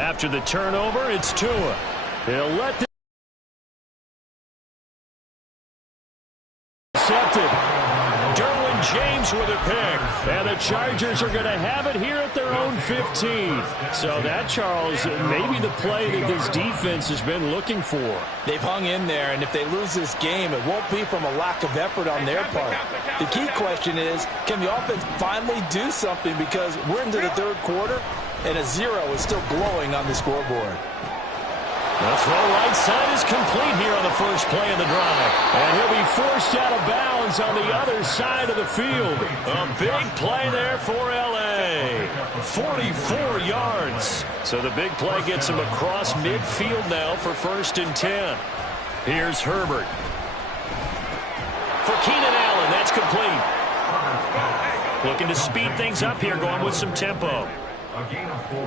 After the turnover, it's Tua. He'll let the intercepted. Derwin James with a pick. And the Chargers are going to have it here at their own 15. So that, Charles, may be the play that this defense has been looking for. They've hung in there, and if they lose this game, it won't be from a lack of effort on their part. The key question is, can the offense finally do something? Because we're into the third quarter, and a 0 is still glowing on the scoreboard. The throw right side is complete here on the first play of the drive. And he'll be forced out of bounds on the other side of the field. A big play there for L.A. 44 yards. So the big play gets him across midfield now for 1st and 10. Here's Herbert. For Keenan Allen, that's complete. Looking to speed things up here, going with some tempo. A gain of 4.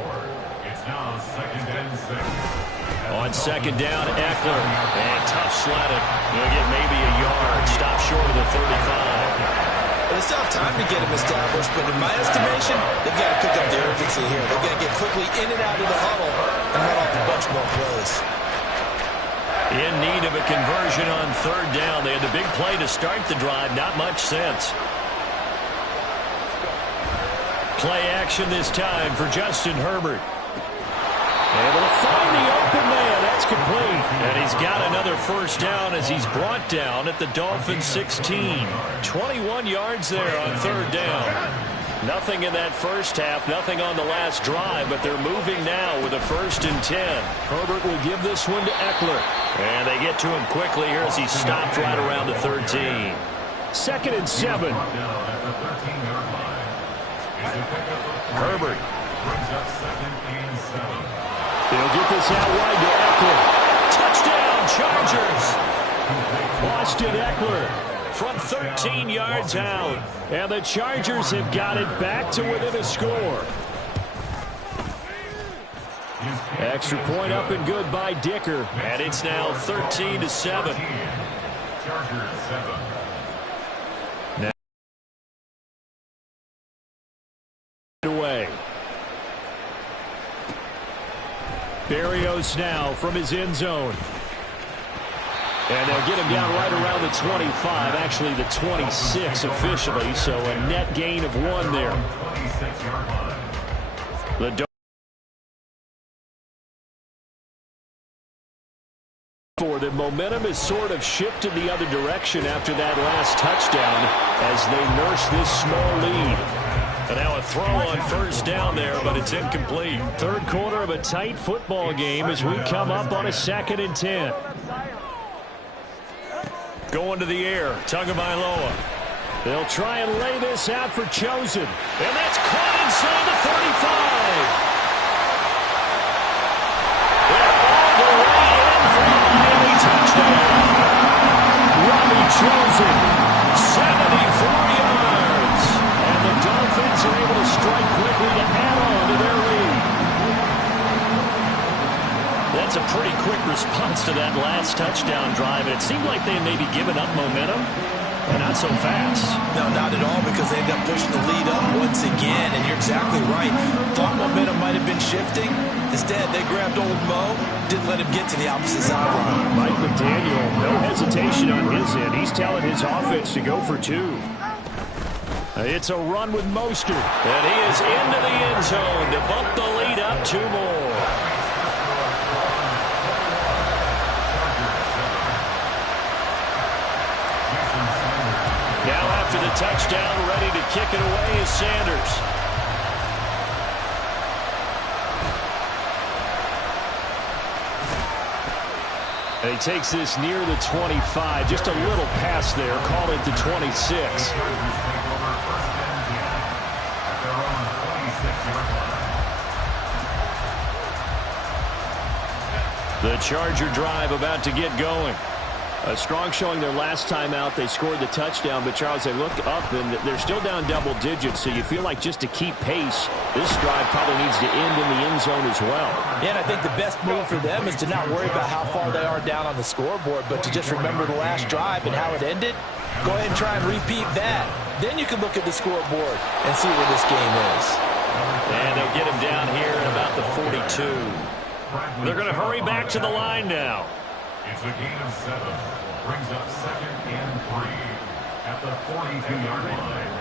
It's now 2nd and 6. On 2nd down, Eckler. And tough slatted. He'll get maybe a yard. Stop short of the 35. It's tough time to get him established, but in my estimation, they've got to pick up the urgency here. They've got to get quickly in and out of the huddle and run off a bunch more plays. In need of a conversion on 3rd down. They had the big play to start the drive. Not much sense. Play action this time for Justin Herbert. Able to find the open man. That's complete. And he's got another 1st down as he's brought down at the Dolphins' 16. 21 yards there on 3rd down. Nothing in that first half, nothing on the last drive, but they're moving now with a 1st and 10. Herbert will give this one to Eckler. And they get to him quickly here as he stopped right around the 13. 2nd and 7. Herbert. He'll get this out wide to Eckler. Touchdown, Chargers. Austin Eckler from 13 yards out. And the Chargers have got it back to within a score. Extra point up and good by Dicker. And it's now 13-7. Chargers 7. Away. Berrios now from his end zone. And they'll get him down right around the 25, actually the 26 officially, so a net gain of 1 there. The momentum has sort of shifted the other direction after that last touchdown as they nurse this small lead. And now a throw on 1st down there, but it's incomplete. 3rd quarter of a tight football game as we come up on a 2nd and 10. Going to the air, Tagovailoa. They'll try and lay this out for Chosen. And that's caught inside the 35. All the way in for the Miami touchdown. Robbie Chosen, 74 yards. And the Dolphins are able to strike quickly to add on to their lead. That's a pretty quick response to that last touchdown drive. And it seemed like they had maybe given up momentum, but not so fast. No, not at all, because they ended up pushing the lead up once again. And you're exactly right. Thought momentum might have been shifting. Instead, they grabbed old Mo, didn't let him get to the opposite sideline. Mike McDaniel, no hesitation on his end. He's telling his offense to go for 2. It's a run with Mostert. And he is into the end zone to bump the lead up 2 more. Now after the touchdown, ready to kick it away is Sanders. And he takes this near the 25. Just a little pass there. Call it the 26. The Charger drive about to get going. A strong showing their last time out. They scored the touchdown, but Charles, they looked up and they're still down double digits, so you feel like just to keep pace, this drive probably needs to end in the end zone as well. Yeah, and I think the best move for them is to not worry about how far they are down on the scoreboard, but to just remember the last drive and how it ended. Go ahead and try and repeat that. Then you can look at the scoreboard and see where this game is. And they'll get him down here at about the 42 2. They're going to hurry back to the line now. It's a gain of 7. Brings up 2nd and 3 at the 42-yard line.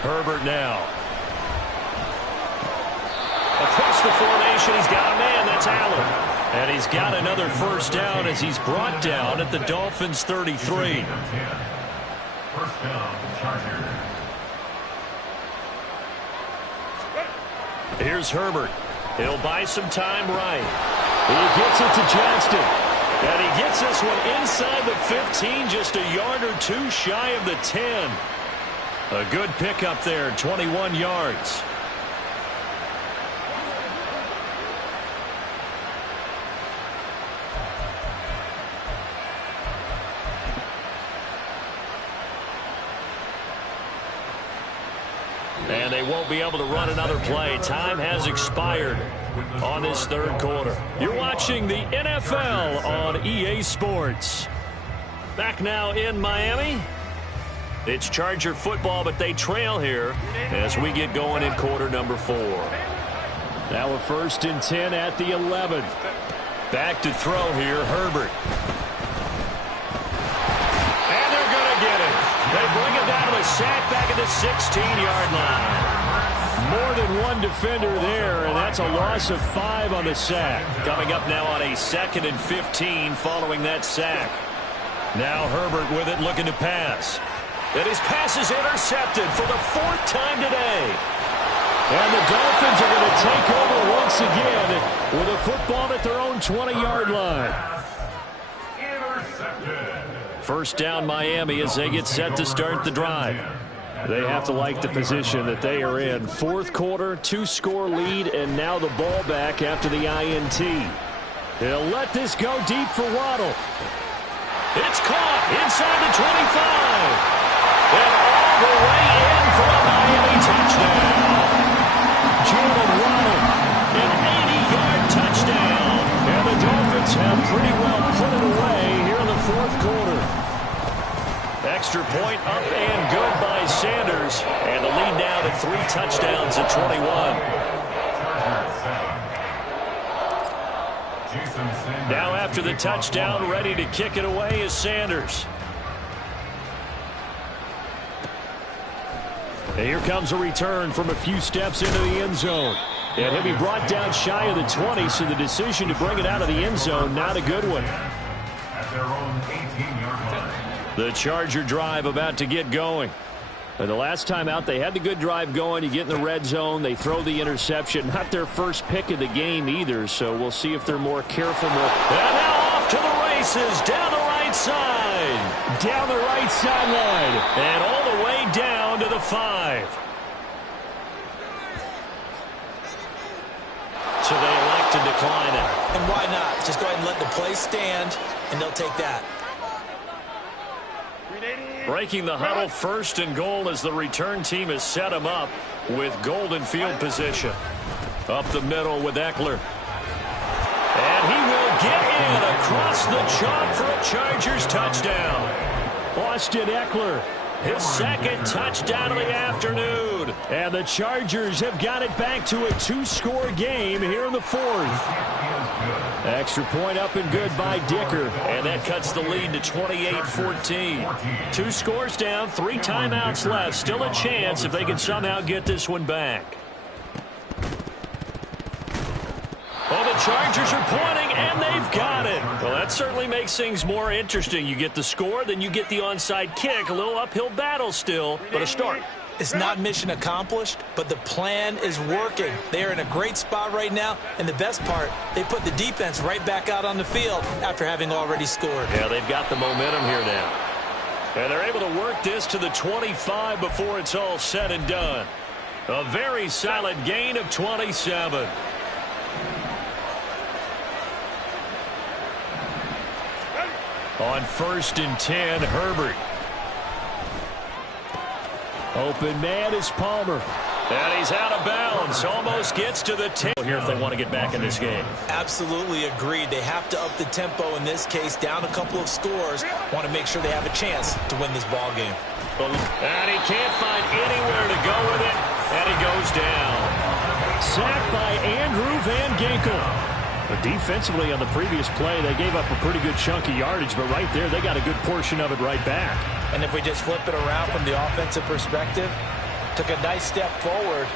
Herbert now. Across the formation, he's got a man. That's Allen. And he's got another first down as he's brought down at the Dolphins' 33. First down, Chargers. Here's Herbert. He'll buy some time right. He gets it to Johnston. And he gets this one inside the 15, just a yard or two shy of the 10. A good pickup there, 21 yards. And they won't be able to run another play. Time has expired on this third quarter. You're watching the NFL on EA Sports. Back now in Miami. It's Charger football, but they trail here as we get going in quarter number 4. Now a 1st and 10 at the 11. Back to throw here, Herbert. And they're going to get it. They bring him down to the sack back at the 16-yard line. More than one defender there, and that's a loss of 5 on the sack. Coming up now on a 2nd and 15 following that sack. Now Herbert with it, looking to pass. And his pass is intercepted for the 4th time today. And the Dolphins are going to take over once again with a football at their own 20-yard line. First down Miami as they get set to start the drive. They have to like the position that they are in. 4th quarter, 2-score lead, and now the ball back after the INT. They'll let this go deep for Waddle. It's caught inside the 25. And all the way in for a Miami touchdown. Jalen Waddle, an 80-yard touchdown. And the Dolphins have pretty well put it away here in the 4th quarter. Extra point up and good by Sanders. And the lead now to 3 touchdowns at 21. Now after the touchdown, ready to kick it away is Sanders. And here comes a return from a few steps into the end zone. And he'll be brought down shy of the 20, so the decision to bring it out of the end zone, not a good one. At their own 18-yard line. The Charger drive about to get going. And the last time out, they had the good drive going. You get in the red zone, they throw the interception. Not their first pick of the game either, so we'll see if they're more careful. And now off to the races, down the right side. Down the right sideline. And all the way down to the 5. So they elect to decline it. And why not? Just go ahead and let the play stand, and they'll take that. Breaking the huddle, 1st and goal as the return team has set him up with golden field position. Up the middle with Eckler. And he will get in across the chalk for a Chargers touchdown. Austin Eckler, his 2nd touchdown of the afternoon. And the Chargers have got it back to a 2-score game here in the 4th. Extra point up and good by Dicker. And that cuts the lead to 28-14. 2 scores down, 3 timeouts left. Still a chance if they can somehow get this one back. Oh, the Chargers are pointing, and they've got it. Well, that certainly makes things more interesting. You get the score, then you get the onside kick. A little uphill battle still, but a start. It's not mission accomplished, but the plan is working. They are in a great spot right now, and the best part, they put the defense right back out on the field after having already scored. Yeah, they've got the momentum here now. And they're able to work this to the 25 before it's all said and done. A very solid gain of 27. On 1st and 10, Herbert. Open man is Palmer. And he's out of bounds. Almost gets to the 10 here if they want to get back in this game. Absolutely agreed. They have to up the tempo in this case, down a couple of scores. Want to make sure they have a chance to win this ball game. And he can't find anywhere to go with it. And he goes down. sack by Andrew Van Ginkel. But defensively on the previous play, they gave up a pretty good chunk of yardage, but right there, they got a good portion of it right back. And if we just flip it around from the offensive perspective, took a nice step forward,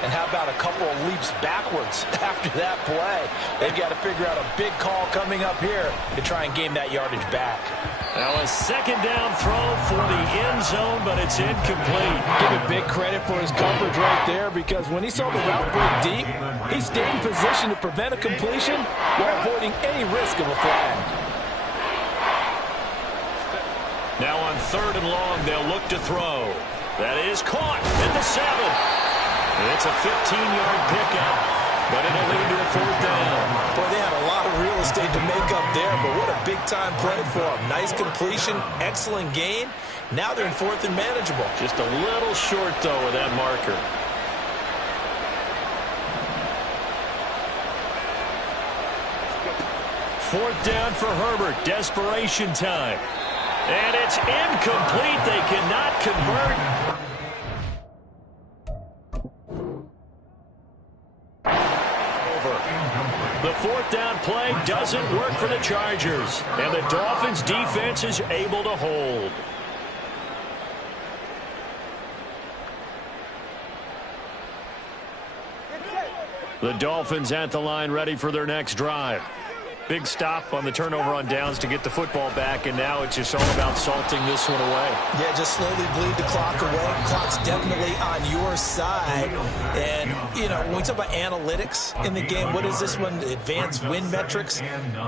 and how about a couple of leaps backwards after that play? They've got to figure out a big call coming up here to try and gain that yardage back. Now a second down throw for the end zone, but it's incomplete. Give him big credit for his coverage right there, because when he saw the route break deep, he stayed in position to prevent a completion while avoiding any risk of a flag. Now on 3rd and long, they'll look to throw. That is caught at the 7. It's a 15-yard pickup, but it'll lead to a 4th down. Boy, they had a lot of real estate to make up there, but what a big-time play for them. Nice completion, excellent gain. Now they're in 4th and manageable. Just a little short, though, with that marker. Fourth down for Herbert. Desperation time. And it's incomplete. They cannot convert. The 4th down play doesn't work for the Chargers, and the Dolphins' defense is able to hold. The Dolphins at the line, ready for their next drive. Big stop on the turnover on downs to get the football back, and now it's just all about salting this one away. Yeah, just slowly bleed the clock away. Clock's definitely on your side. And, you know, when we talk about analytics in the game, what is this one? Advanced win metrics?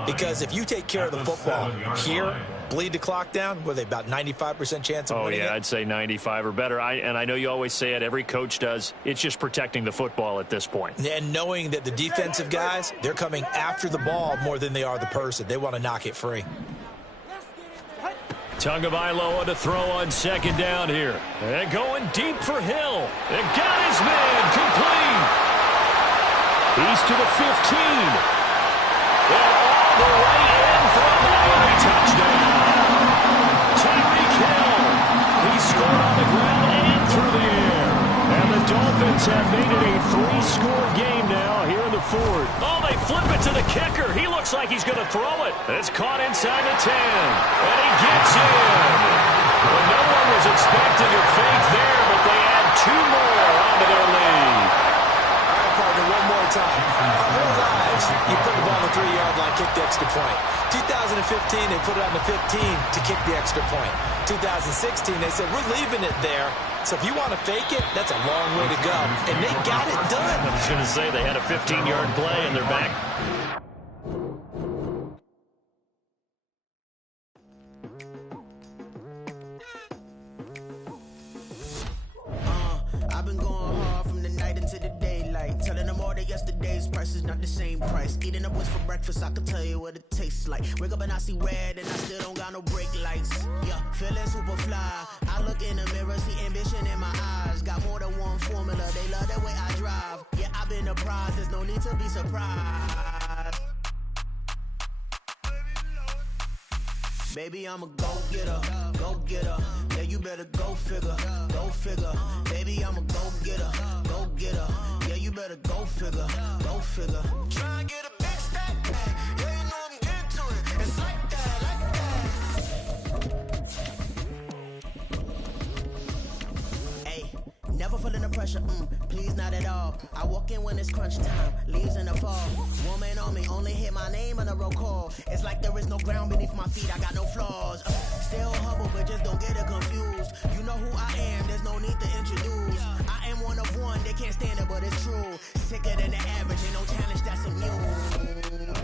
Because if you take care of the football here, bleed the clock down, what are they, about 95% chance of winning it? I'd say 95 or better. And I know you always say it, every coach does. It's just protecting the football at this point. And knowing that the defensive guys, they're coming after the ball more than they are the person. They want to knock it free. Tagovailoa to throw on 2nd down here. And going deep for Hill. And got his man complete. He's to the 15. And all the way in for a Miami touchdown. Tyreek Hill. He scored on the ground and through the air. And the Dolphins have made it a 3-score game now here in the 4th. Oh, they flip it to the kicker. He looks like he's going to throw it. It's caught inside the 10. And he gets in. Well, no one was expecting a fake there, but they add 2 more onto their lead. All right, partner, one more time. Our whole lives, you put the ball on the 3-yard line, kick the extra point. 2015, they put it on the 15 to kick the extra point. 2016, they said, we're leaving it there. So if you want to fake it, that's a long way to go. And they got it done. I was going to say they had a 15-yard play and they're back. I've been going hard from the night into the daylight, telling them all that yesterday's price is not the same price. Eating up what's for breakfast, I can tell you what it tastes like. Wake up and I see red and I still don't got no brake lights. Yeah, feeling super fly. I look in the mirror, see ambition in my eyes. Got more than one formula, they love the way I drive. Yeah, I've been a prize, there's no need to be surprised. Baby, I'm a go-getter, go-getter. Yeah, you better go figure, go figure. Baby, I'm a go-getter, go-getter. Yeah, you better go figure, go figure. Try and get a big stack. Yeah, you know I'm into it. It's like that, like that. Hey, never feeling the pressure, please not at all. I walk in when it's crunch time, leaves in the fall. Woman on me, only hit my name on a roll call. It's like there is no ground beneath my feet, I got no flaws. Still humble, but just don't get it confused. You know who I am, there's no need to introduce. I am one of one, they can't stand it, but it's true. Sicker than the average, ain't no challenge that's immune.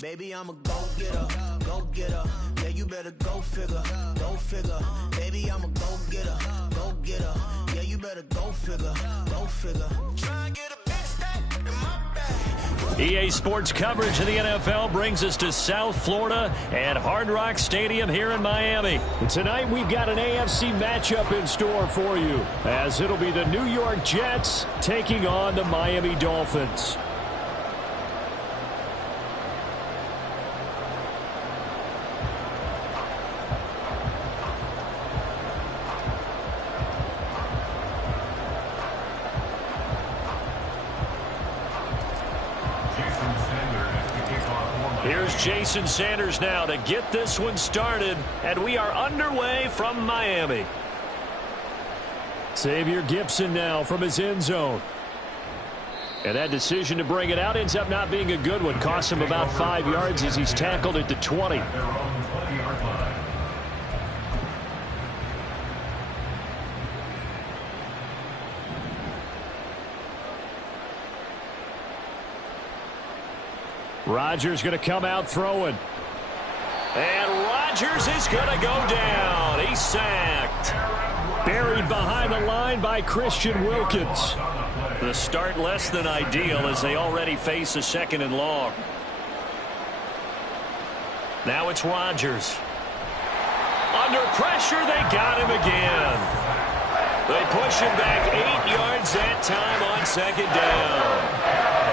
Baby, I'm a go-getter, go-getter. Yeah, you better go figure, go figure. Baby, I'm a go-getter, go-getter. Yeah, you better go figure, go figure. Try and get a big stack in my bag. EA Sports coverage of the NFL brings us to South Florida and Hard Rock Stadium here in Miami. And tonight we've got an AFC matchup in store for you, as it'll be the New York Jets taking on the Miami Dolphins. Here's Jason Sanders now to get this one started, and we are underway from Miami. Xavier Gipson now from his end zone. And that decision to bring it out ends up not being a good one. Costs him about 5 yards as he's tackled at the 20. Rodgers going to come out throwing. And Rodgers is going to go down. He's sacked. Buried behind the line by Christian Wilkins. The start less than ideal as they already face a 2nd and long. Now it's Rodgers. Under pressure, they got him again. They push him back 8 yards that time on 2nd down.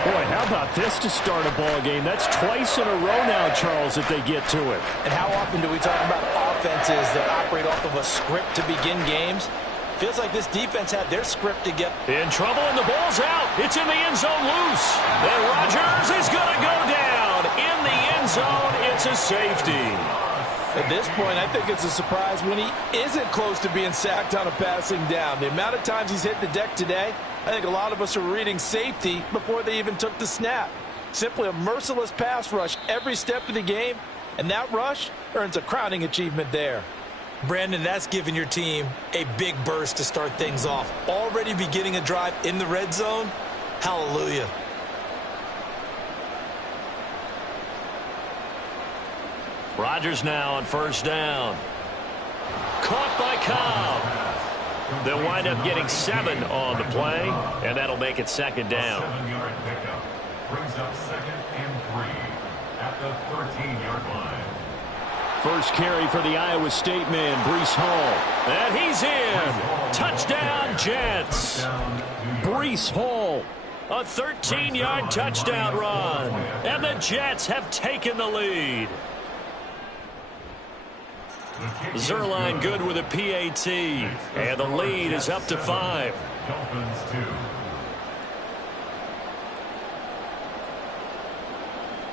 Boy, how about this to start a ball game? That's twice in a row now, Charles, that they get to it. And how often do we talk about offenses that operate off of a script to begin games? Feels like this defense had their script to get. In trouble, and the ball's out. It's in the end zone loose. And Rodgers is going to go down. In the end zone, it's a safety. At this point, I think it's a surprise when he isn't close to being sacked on a passing down. The amount of times he's hit the deck today, I think a lot of us are reading safety before they even took the snap. Simply a merciless pass rush every step of the game, and that rush earns a crowning achievement there. Brandon, that's giving your team a big burst to start things off. Already beginning a drive in the red zone. Hallelujah. Rodgers now on 1st down. Caught by Cobb. They'll wind up getting 7 on the play, and that'll make it 2nd down. 7-yard pickup brings up 2nd and 3 at the 13-yard line. First carry for the Iowa State man, Breece Hall. And he's in. Touchdown, Jets. Breece Hall. A 13-yard touchdown run. And the Jets have taken the lead. Zerline good with a PAT. And the lead is up to 5. Dolphins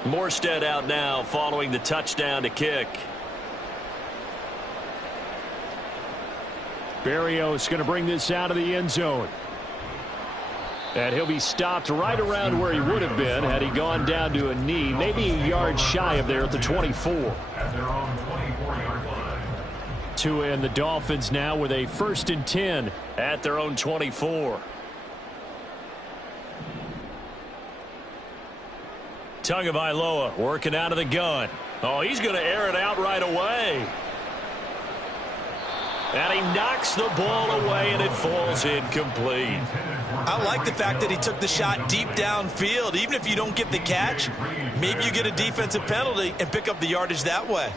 2. Morstead out now following the touchdown to kick. Berrios going to bring this out of the end zone. And he'll be stopped right around where he would have been had he gone down to a knee, maybe a yard shy of there at the 24. At their own 24-yard line. Tua and the Dolphins now with a 1st and 10 at their own 24. Tagovailoa working out of the gun. Oh, he's going to air it out right away. And he knocks the ball away, and it falls incomplete. I like the fact that he took the shot deep downfield. Even if you don't get the catch, maybe you get a defensive penalty and pick up the yardage that way.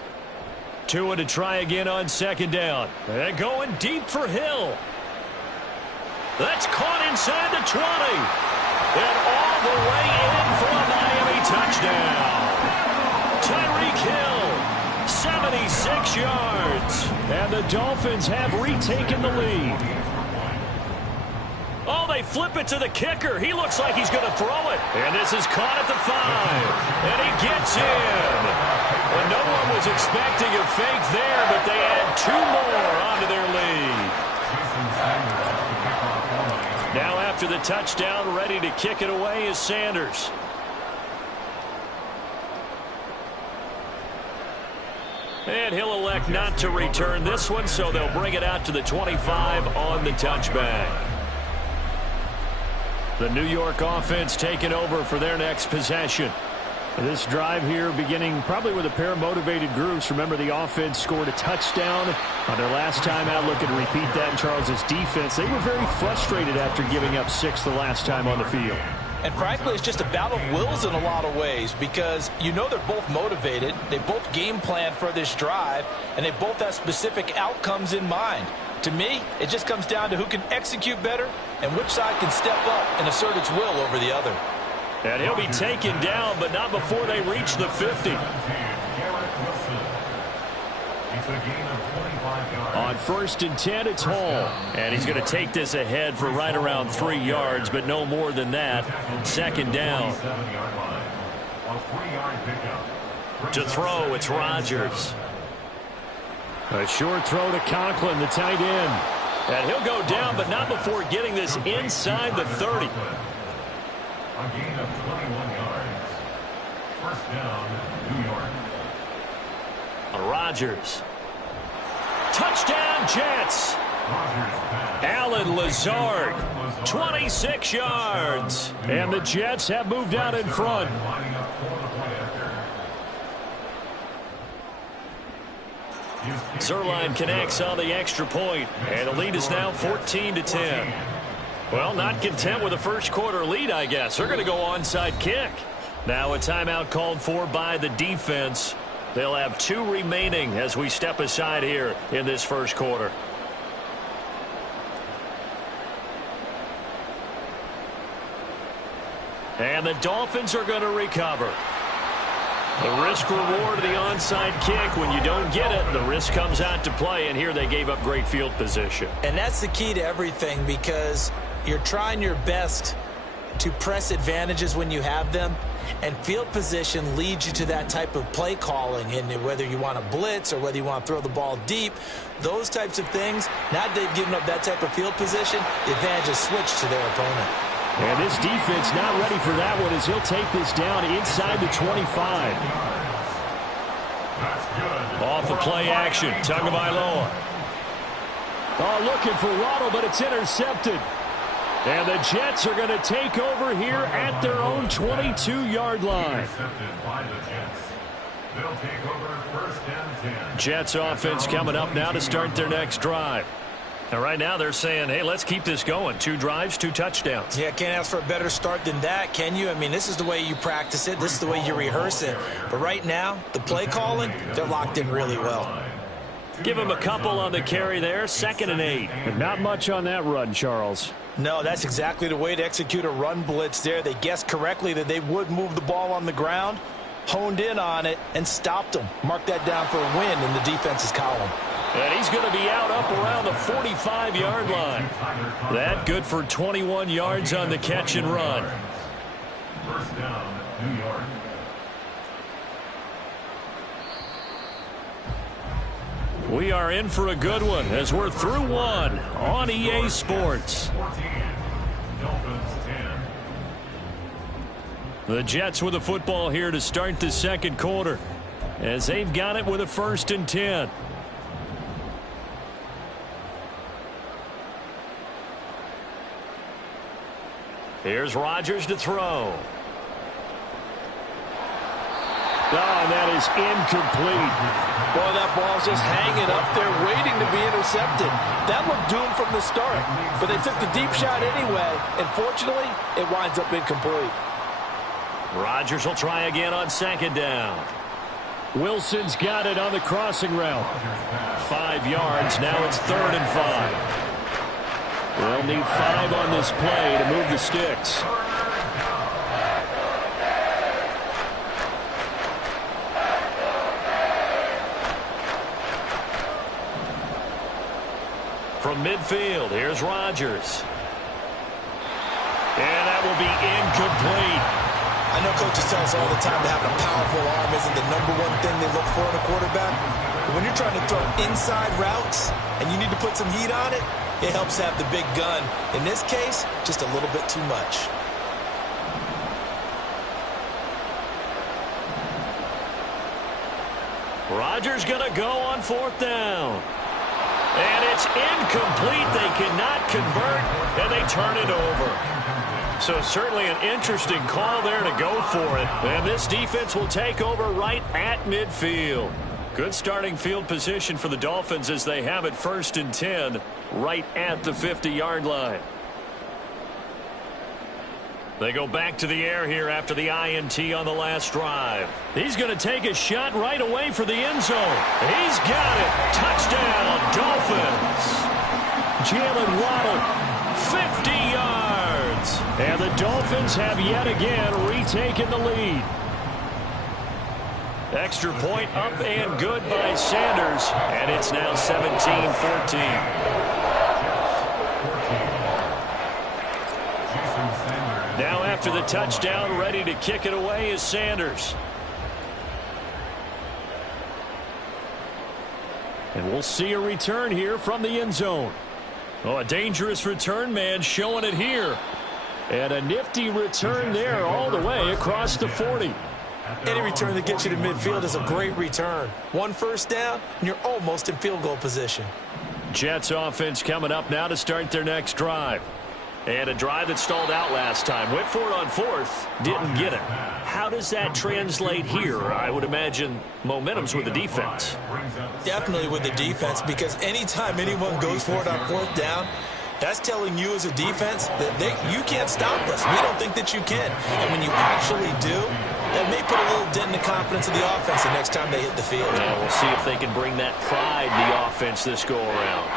Tua to try again on 2nd down. And going deep for Hill. That's caught inside the 20. And all the way in for a Miami touchdown. Tyreek Hill, 76 yards. And the Dolphins have retaken the lead. Oh, they flip it to the kicker. He looks like he's going to throw it. And this is caught at the 5. And he gets in. And no one was expecting a fake there, but they add 2 more onto their lead. Now after the touchdown, ready to kick it away is Sanders. And he'll elect not to return this one, so they'll bring it out to the 25 on the touchback. The New York offense taking over for their next possession. This drive here beginning probably with a pair of motivated groups. Remember, the offense scored a touchdown on their last time out. Looking to repeat that in Charles's defense. They were very frustrated after giving up 6 the last time on the field. And frankly, it's just a battle of wills in a lot of ways because you know they're both motivated. They both game plan for this drive, and they both have specific outcomes in mind. To me, it just comes down to who can execute better and which side can step up and assert its will over the other. And he'll be taken down, but not before they reach the 50. On 1st and 10, it's Hall. And he's going to take this ahead for right around 3 yards, but no more than that. 2nd down. To throw, it's Rodgers. A short throw to Conklin, the tight end. And he'll go down, but not before getting this inside the 30. A gain of 21 yards. First down, New York. Rodgers. Touchdown, Jets. Alan Lazard, 26 yards. And the Jets have moved out in front. Zerline connects on the extra point, and the lead is now 14-10. Well, not content with a first quarter lead, I guess. They're going to go onside kick. Now a timeout called for by the defense. They'll have 2 remaining as we step aside here in this first quarter. And the Dolphins are going to recover. The risk-reward of the onside kick, when you don't get it, the risk comes out to play, and here they gave up great field position. And that's the key to everything, because you're trying your best to press advantages when you have them, and field position leads you to that type of play calling. And whether you want to blitz or whether you want to throw the ball deep, those types of things, now that they've given up that type of field position, the advantage is switched to their opponent. And this defense not ready for that one as he'll take this down inside the 25. Off the play action, Tagovailoa. Oh, looking for Waddle, but it's intercepted. And the Jets are going to take over here at their own 22-yard line. They'll take over first and 10. Jets offense coming up now to start their next drive. And right now they're saying, hey, let's keep this going. 2 drives, 2 touchdowns. Yeah, can't ask for a better start than that, can you? I mean, this is the way you practice it. This is the way you rehearse it. But right now, the play calling, they're locked in really well. Give him a couple on the carry there. 2nd and 8. And not much on that run, Charles. No, that's exactly the way to execute a run blitz there. They guessed correctly that they would move the ball on the ground, honed in on it, and stopped them. Mark that down for a win in the defense's column. And he's going to be out up around the 45-yard line. That good for 21 yards on the catch and run. First down, New York. We are in for a good one as we're through one on EA Sports. 14. Dolphins 10. The Jets with the football here to start the second quarter as they've got it with a 1st and 10. Here's Rodgers to throw. Oh, and that is incomplete. Boy, that ball's just hanging up there waiting to be intercepted. That looked doomed from the start, but they took the deep shot anyway, and fortunately, it winds up incomplete. Rodgers will try again on 2nd down. Wilson's got it on the crossing route. 5 yards, now it's 3rd and 5. They'll need 5 on this play to move the sticks. From midfield, here's Rodgers. And that will be incomplete. I know coaches tell us all the time that having a powerful arm isn't the #1 thing they look for in a quarterback. But when you're trying to throw inside routes and you need to put some heat on it, it helps have the big gun. In this case, just a little bit too much. Rodgers going to go on 4th down. And it's incomplete. They cannot convert, and they turn it over. So certainly an interesting call there to go for it. And this defense will take over right at midfield. Good starting field position for the Dolphins as they have it 1st and 10 right at the 50-yard line. They go back to the air here after the INT on the last drive. He's going to take a shot right away for the end zone. He's got it. Touchdown, Dolphins. Jalen Waddle, 50 yards. And the Dolphins have yet again retaken the lead. Extra point up and good by Sanders. And it's now 17-14. Now after the touchdown, ready to kick it away is Sanders. And we'll see a return here from the end zone. Oh, a dangerous return man showing it here. And a nifty return there all the way across the 40. Any return that gets you to midfield is a great return. 1 first down, and you're almost in field goal position. Jets offense coming up now to start their next drive. And a drive that stalled out last time. Went for it on 4th. Didn't get it. How does that translate here? I would imagine momentum's with the defense. Definitely with the defense, because anytime anyone goes for it on 4th down, that's telling you as a defense that you can't stop us. We don't think that you can. And when you actually do, that may put a little dent in the confidence of the offense the next time they hit the field. Yeah, we'll see if they can bring that pride to the offense this go-around.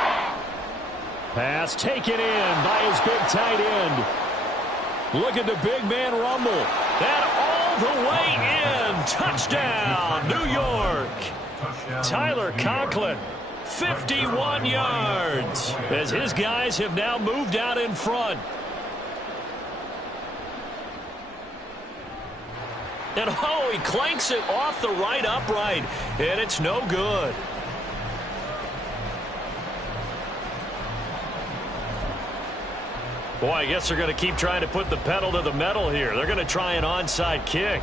Pass taken in by his big tight end. Look at the big man rumble. That all the way in. Touchdown, New York. Tyler Conklin, 51 yards, as his guys have now moved out in front. And oh, he clanks it off the right upright, and it's no good. Boy, I guess they're going to keep trying to put the pedal to the metal here. They're going to try an onside kick.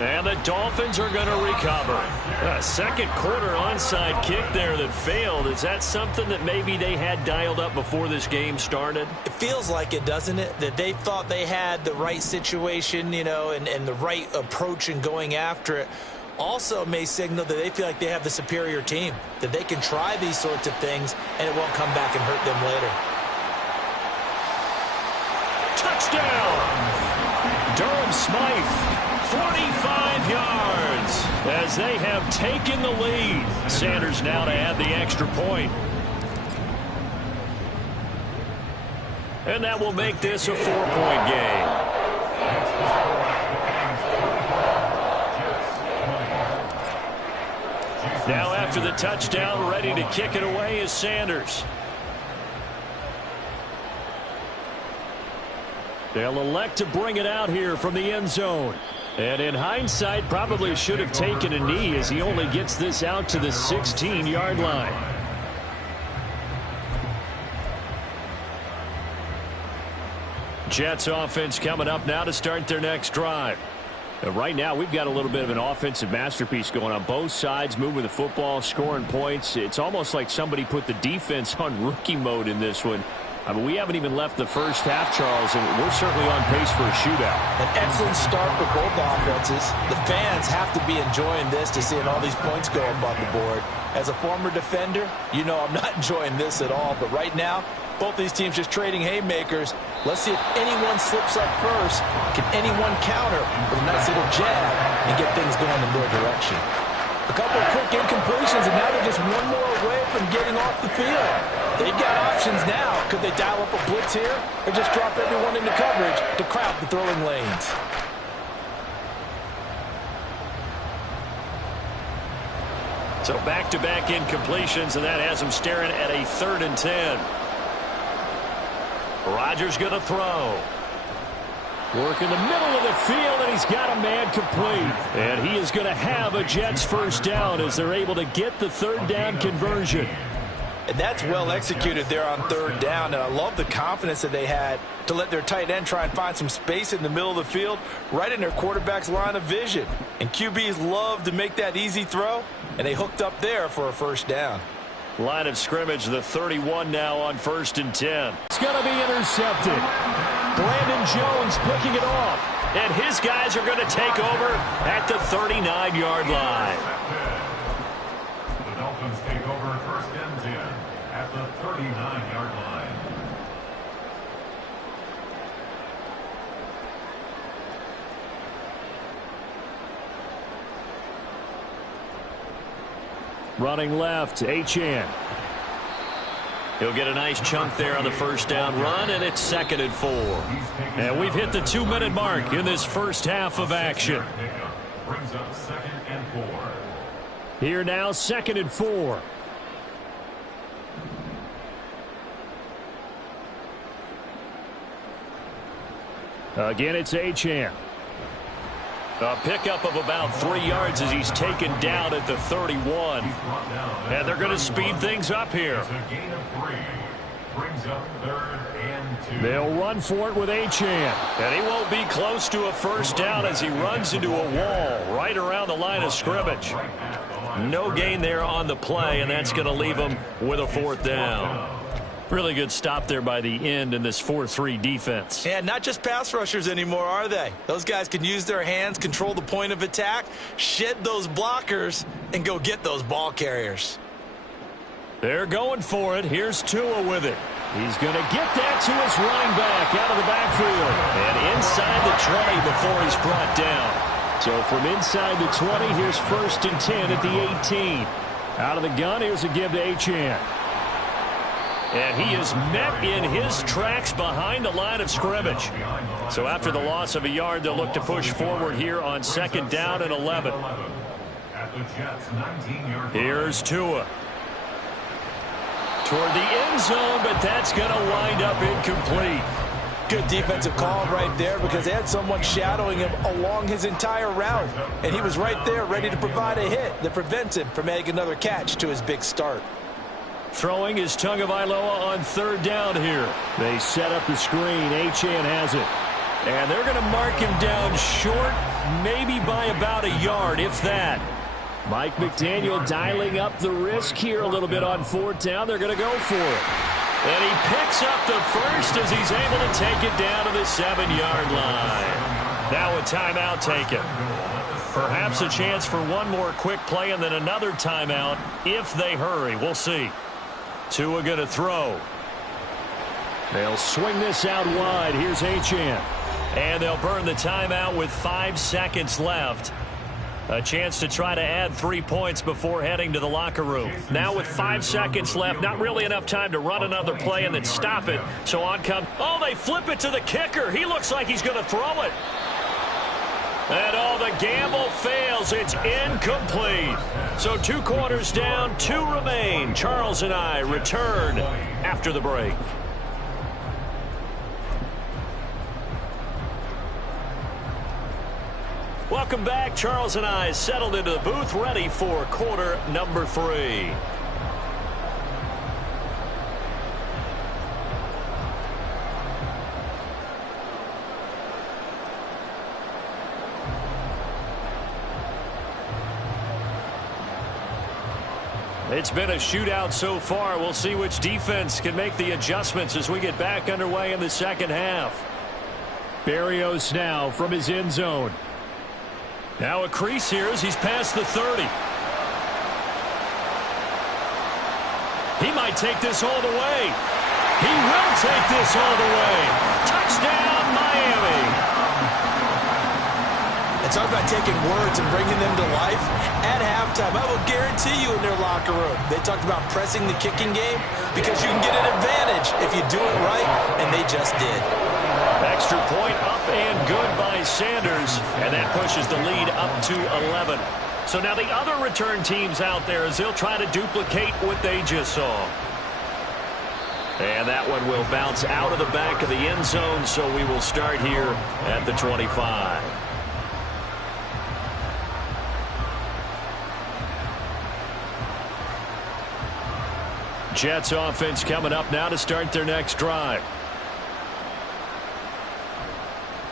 And the Dolphins are going to recover. A second quarter onside kick there that failed. Is that something that maybe they had dialed up before this game started? It feels like it, doesn't it? That they thought they had the right situation, you know, and the right approach in going after it. Also may signal that they feel like they have the superior team, that they can try these sorts of things and it won't come back and hurt them later. Touchdown! Durham Smythe, 45 yards, as they have taken the lead. Sanders now to add the extra point. And that will make this a 4-point game. Now after the touchdown, ready to kick it away is Sanders. They'll elect to bring it out here from the end zone. And in hindsight, probably should have taken a knee as he only gets this out to the 16-yard line. Jets offense coming up now to start their next drive. Right now, we've got a little bit of an offensive masterpiece going on. Both sides moving the football, scoring points. It's almost like somebody put the defense on rookie mode in this one. I mean, we haven't even left the first half, Charles, and we're certainly on pace for a shootout. An excellent start for both offenses. The fans have to be enjoying this to seeing all these points go up on the board. As a former defender, you know I'm not enjoying this at all. But right now, both these teams just trading haymakers. Let's see if anyone slips up first. Can anyone counter with a nice little jab and get things going in their direction? A couple of quick incompletions, and now they're just one more away from getting off the field. They've got options now. Could they dial up a blitz here or just drop everyone into coverage to crowd the throwing lanes? So back-to-back incompletions, and that has them staring at a 3rd and 10. Rodgers going to throw. Work in the middle of the field, and he's got a man complete. And he is going to have a Jets first down as they're able to get the 3rd down conversion. And that's well executed there on 3rd down, and I love the confidence that they had to let their tight end try and find some space in the middle of the field, right in their quarterback's line of vision. And QBs love to make that easy throw, and they hooked up there for a first down. Line of scrimmage, the 31 now on 1st and 10. It's going to be intercepted. Brandon Jones picking it off. And his guys are going to take over at the 39-yard line. The Dolphins take over 1st and 10 at the 39-yard line. Running left, Achane. He'll get a nice chunk there on the first down run, and it's 2nd and 4. And we've hit the 2-minute mark in this first half of action. Brings up 2nd and 4. Here now, 2nd and 4. Again, it's Achane. A pickup of about 3 yards as he's taken down at the 31. And they're going to speed things up here. It's a gain of 3. Brings up 3rd and 2. They'll run for it with Achane. And he won't be close to a first down as he runs into a wall right around the line of scrimmage. No gain there on the play, and that's going to leave him with a 4th down. Really good stop there by the end in this 4-3 defense. Yeah, not just pass rushers anymore, are they? Those guys can use their hands, control the point of attack, shed those blockers, and go get those ball carriers. They're going for it. Here's Tua with it. He's going to get that to his running back out of the backfield. And inside the 20 before he's brought down. So from inside the 20, here's 1st and 10 at the 18. Out of the gun, here's a give to Achane. And he is met in his tracks behind the line of scrimmage. So after the loss of a yard, they'll look to push forward here on 2nd down and 11. Here's Tua. Toward the end zone, but that's going to wind up incomplete. Good defensive call right there because they had someone shadowing him along his entire route. And he was right there ready to provide a hit that prevents him from making another catch to his big start. Throwing is Tagovailoa on 3rd down here. They set up the screen. Achane has it. And they're going to mark him down short, maybe by about a yard, if that. Mike McDaniel dialing up the risk here a little bit on 4th down. They're going to go for it. And he picks up the first as he's able to take it down to the 7-yard line. Now a timeout taken. Perhaps a chance for one more quick play and then another timeout if they hurry. We'll see. Tua going to throw. They'll swing this out wide. Here's Achane. And they'll burn the timeout with 5 seconds left. A chance to try to add 3 points before heading to the locker room. Now with 5 seconds left, not really enough time to run another play and then stop it. So on comes, oh, they flip it to the kicker. He looks like he's going to throw it. And the gamble fails. It's incomplete. So 2 quarters down, 2 remain. Charles and I return after the break. Welcome back. Charles and I settled into the booth, ready for quarter number 3. It's been a shootout so far. We'll see which defense can make the adjustments as we get back underway in the second half. Berrios now from his end zone. Now a crease here as he's past the 30. He might take this all the way. He will take this all the way. Touchdown, Miami. And talk about taking words and bringing them to life. At halftime, I will guarantee you in their locker room, they talked about pressing the kicking game because you can get an advantage if you do it right, and they just did. Extra point up and good by Sanders, and that pushes the lead up to 11. So now the other return teams out there as they'll try to duplicate what they just saw. And that one will bounce out of the back of the end zone, so we will start here at the 25. Jets offense coming up now to start their next drive.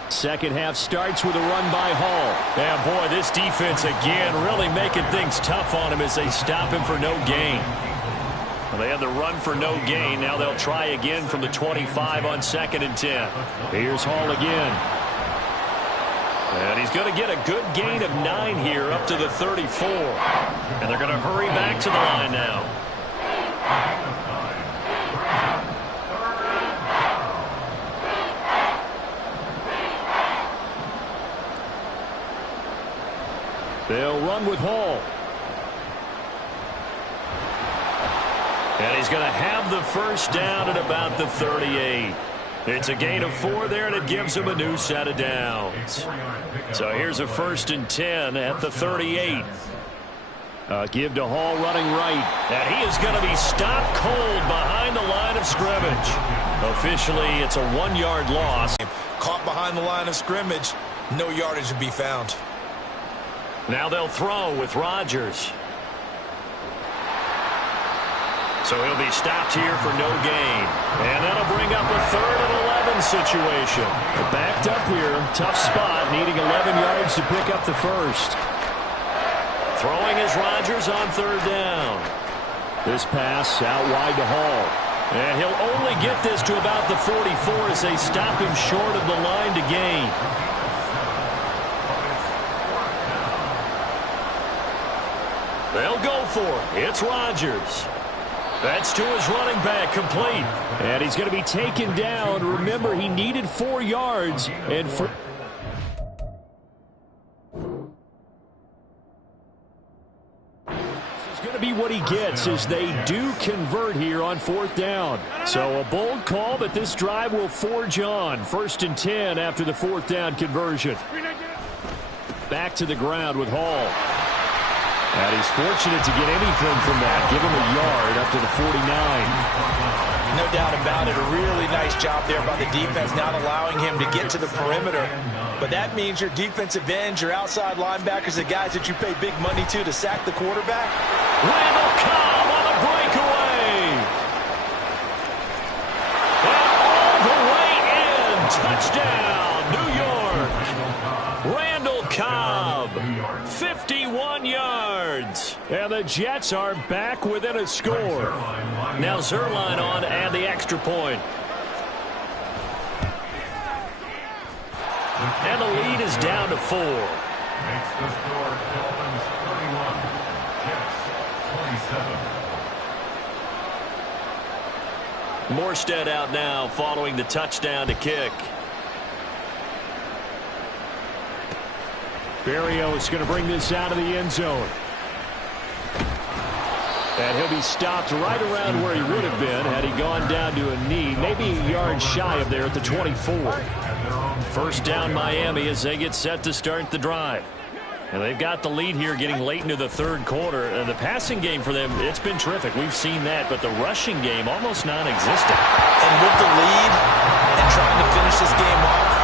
Second half starts with a run by Hall. Yeah, boy, this defense again really making things tough on him as they stop him for no gain. Well, they had the run for no gain. Now they'll try again from the 25 on 2nd and 10. Here's Hall again. And he's going to get a good gain of 9 here up to the 34. And they're going to hurry back to the line now. They'll run with Hall. And he's going to have the first down at about the 38. It's a gain of 4 there, and it gives him a new set of downs. So here's a 1st and 10 at the 38. Give to Hall running right. And he is going to be stopped cold behind the line of scrimmage. Officially, it's a 1-yard loss. Caught behind the line of scrimmage, no yardage to be found. Now they'll throw with Rodgers. So he'll be stopped here for no gain. And that'll bring up a 3rd and 11 situation. Backed up here. Tough spot. Needing 11 yards to pick up the first. Throwing is Rodgers on 3rd down. This pass out wide to Hall. And he'll only get this to about the 44 as they stop him short of the line to gain. They'll go for it. It's Rodgers. That's to his running back, complete. And he's going to be taken down. Remember, he needed 4 yards. And this is going to be what he gets as they do convert here on 4th down. So a bold call, but this drive will forge on. 1st and 10 after the 4th down conversion. Back to the ground with Hall. And he's fortunate to get anything from that. Give him a yard up to the 49. No doubt about it. A really nice job there by the defense, not allowing him to get to the perimeter. But that means your defensive ends, your outside linebackers, the guys that you pay big money to sack the quarterback. Randall Cobb on the breakaway. And all the way in. Touchdown, New York. Randall Cobb, 51 yards. And the Jets are back within a score. Now Zerline on and the extra point. And the lead is down to 4. Makes the score Dolphins 31, Jets 27. Morstead out now following the touchdown to kick. Berrios going to bring this out of the end zone. And he'll be stopped right around where he would have been had he gone down to a knee, maybe a yard shy of there at the 24. 1st down Miami as they get set to start the drive. And they've got the lead here getting late into the 3rd quarter. And the passing game for them, it's been terrific. We've seen that, but the rushing game almost non-existent. And with the lead and trying to finish this game off,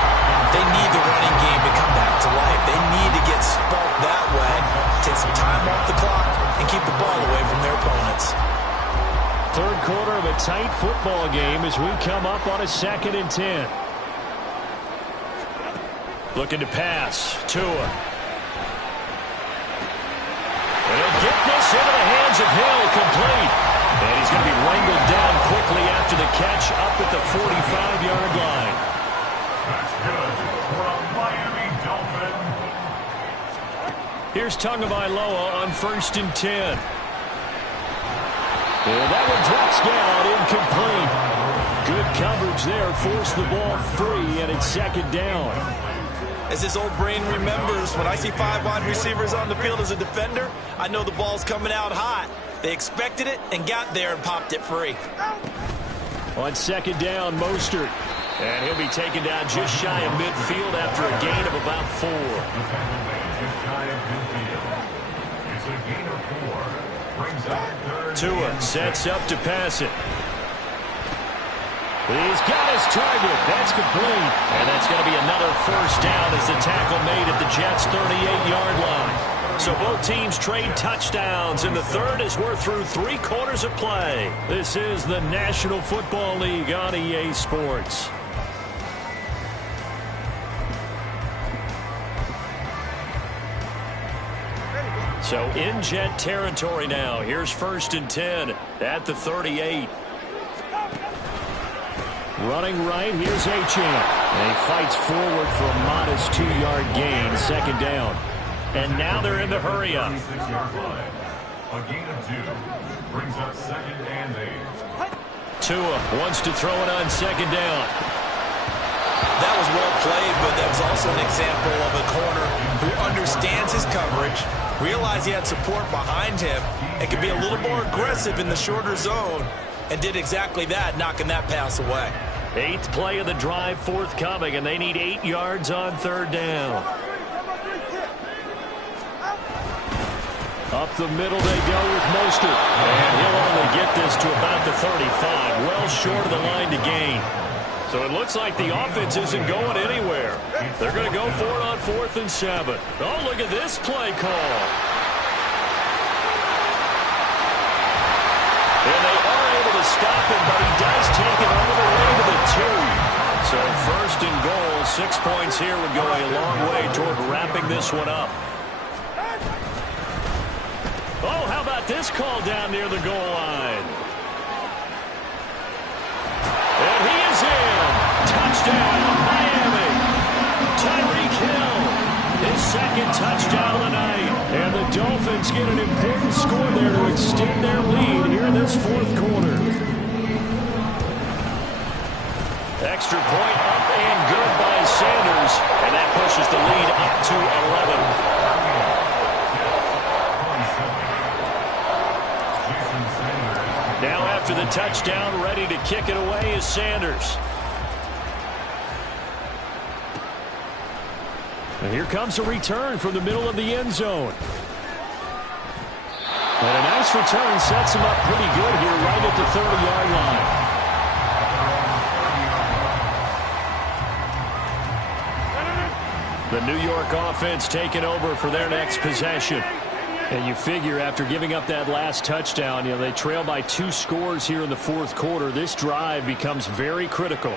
they need the running game to come back to life. They need to get sparked that way, take some time off the clock, and keep the ball away from their opponents. 3rd quarter of a tight football game as we come up on a 2nd and 10. Looking to pass. Tua. And he'll get this into the hands of Hill, complete. And he's going to be wrangled down quickly after the catch up at the 45-yard line. That's good for a Miami Dolphin. Here's Tagovailoa on 1st and 10. And that one drops down, incomplete. Good coverage there, forced the ball free, and it's 2nd down. As this old brain remembers, when I see 5 wide receivers on the field as a defender, I know the ball's coming out hot. They expected it and got there and popped it free. On 2nd down, Mostert. And he'll be taken down just shy of midfield after a gain of about 4. It's a gain of 4. Brings up 3rd. Tua sets up to pass it. He's got his target. That's complete. And that's going to be another 1st down as the tackle made at the Jets' 38-yard line. So both teams trade touchdowns in the 3rd as we're through 3 quarters of play. This is the National Football League on EA Sports. So in Jet territory now. Here's 1st and 10 at the 38. Running right, here's Achane. And he fights forward for a modest 2-yard gain, 2nd down. And now they're in the hurry up. 36-yard line. A gain of 2. Brings up 2nd and 8. Tua wants to throw it on 2nd down. That was well played, but that was also an example of a corner who understands his coverage, realized he had support behind him, and could be a little more aggressive in the shorter zone, and did exactly that, knocking that pass away. 8th play of the drive forthcoming, and they need 8 yards on 3rd down. Up the middle they go with Mostert. And he'll only get this to about the 35, well short of the line to gain. So it looks like the offense isn't going anywhere. They're going to go for it on 4th and 7. Oh, look at this play call. And they are able to stop him, but he does take it all the way to the 2. So 1st and goal, 6 points here would go a long way toward wrapping this one up. Oh, how about this call down near the goal line? And he is in. Touchdown, Miami. Tyreek Hill, his 2nd touchdown of the night. And the Dolphins get an important score there to extend their lead here in this 4th quarter. Extra point up and good by Sanders. And that pushes the lead up to 11. Now after the touchdown, ready to kick it away is Sanders. And here comes a return from the middle of the end zone. And a nice return sets him up pretty good here right at the 30-yard line. The New York offense taking over for their next possession. And you figure after giving up that last touchdown, they trail by 2 scores here in the 4th quarter. This drive becomes very critical.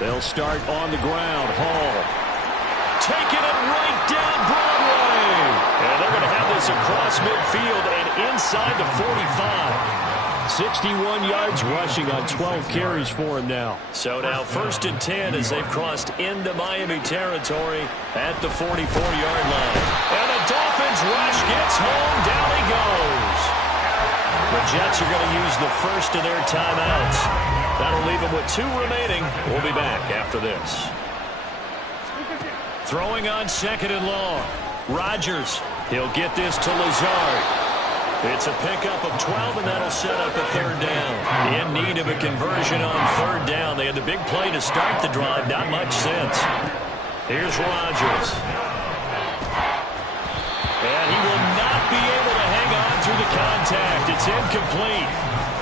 They'll start on the ground. Hall taking it right down Broadway. And they're going to have this across midfield and inside the 45. 61 yards rushing on 12 carries for him now. So now 1st and 10 as they've crossed into Miami territory at the 44-yard line. And the Dolphins rush gets home. Down he goes. The Jets are going to use the first of their timeouts. That'll leave them with 2 remaining. We'll be back after this. Throwing on 2nd and long. Rodgers. He'll get this to Lazard. It's a pickup of 12, and that'll set up a 3rd down. In need of a conversion on 3rd down. They had the big play to start the drive. Not much sense. Here's Rodgers. And he will not be able to hang on through the contact. It's incomplete.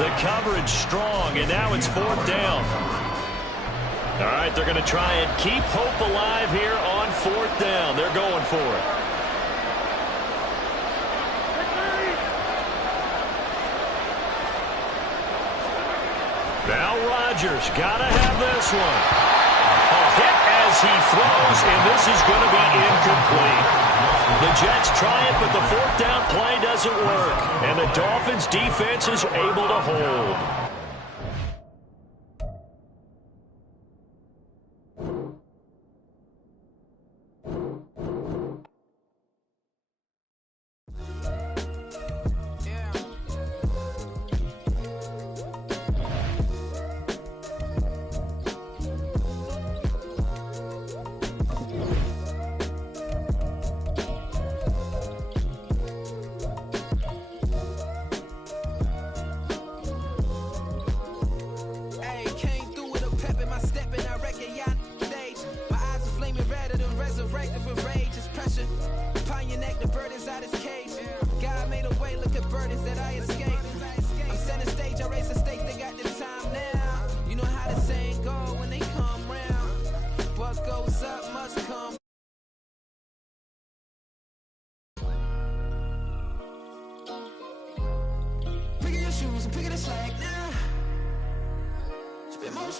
The coverage strong, and now it's 4th down. All right, they're going to try and keep hope alive here on 4th down. They're going for it. Now Rodgers, gotta have this one. A hit as he throws, and this is going to be incomplete. The Jets try it, but the 4th down play doesn't work. And the Dolphins defense is able to hold.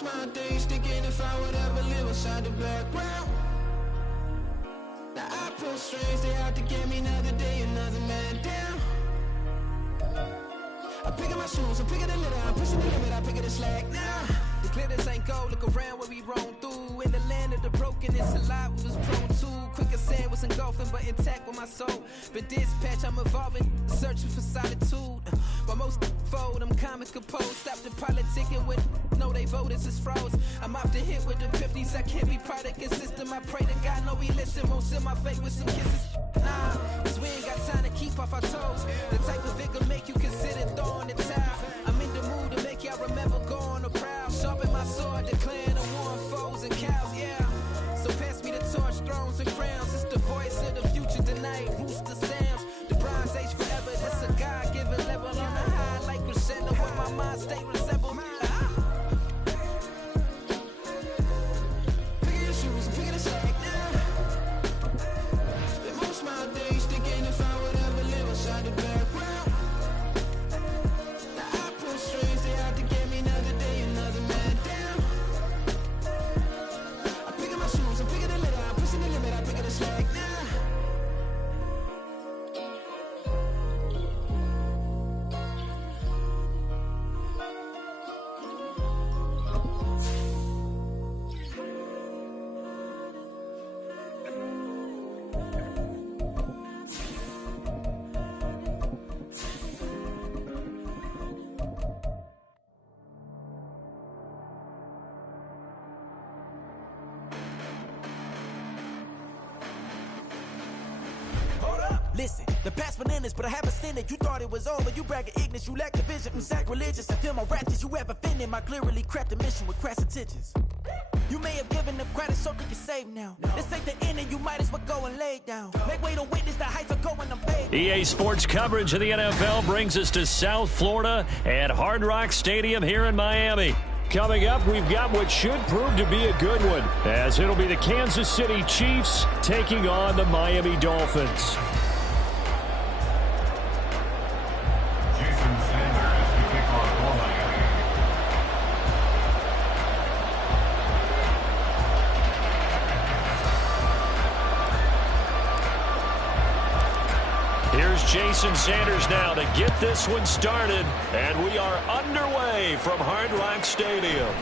My days thinking if I would ever live inside the background. Now I pull strings, they out to get me another day, another man down. I'm picking my shoes, I'm picking the litter, I'm pushing the limit, I'm picking the slack now. The glitters ain't gold, look around where we roam through. In the land of the broken, it's a lot we was prone to. Quicker sand was engulfing, but intact with my soul. Been dispatched, I'm evolving, searching for solitude. While most fold, I'm comic composed. Stop the politicking with no, they voters is froze. I'm off the hit with the 50s, I can't be product and system. I pray to God, no, he listen, won't send my fate with some kisses. Nah, cause we ain't got time to keep off our toes. The type of vigor make you consider throwing the towel. I'm in the mood to make y'all remember going to proud. Sharpen my sword, declaring the war on foes and cows, yeah. So pass me the torch, thrones and crowns. It's the voice of the future tonight, rooster sounds. The bronze age forever, this a God-given level on the high like Listen, the past bananas, but I haven't seen it. You thought it was over. You bragging ignorance. You lack the vision. I'm sacrilegious. I feel my ratchets. You ever offended my clearly crafted mission with crass intentions. You may have given them credit so they can save now. This ain't the end and you might as well go and lay down. Make way to witness the heights of going on fade. EA Sports coverage of the NFL brings us to South Florida at Hard Rock Stadium here in Miami. Coming up, we've got what should prove to be a good one, as it'll be the Kansas City Chiefs taking on the Miami Dolphins. Jason Sanders now to get this one started, and we are underway from Hard Rock Stadium.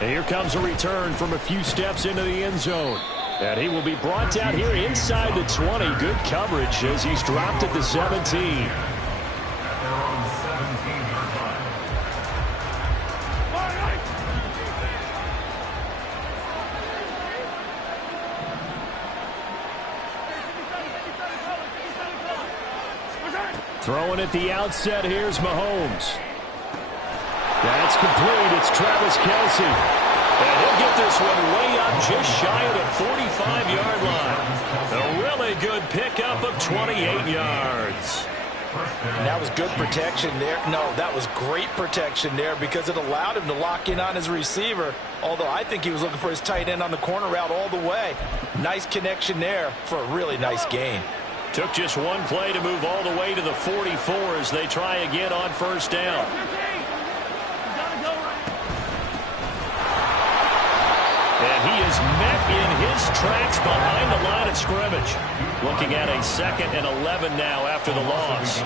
And here comes a return from a few steps into the end zone, and he will be brought down here inside the 20. Good coverage as he's dropped at the 17. Throwing at the outset, here's Mahomes. That's complete. It's Travis Kelce. And he'll get this one way up just shy of the 45-yard line. A really good pickup of 28 yards. And that was good protection there. No, that was great protection there because it allowed him to lock in on his receiver, although I think he was looking for his tight end on the corner route all the way. Nice connection there for a really nice gain. Took just one play to move all the way to the 44 as they try again on first down. And he is met in his tracks behind the line of scrimmage. Looking at a 2nd and 11 now after the loss.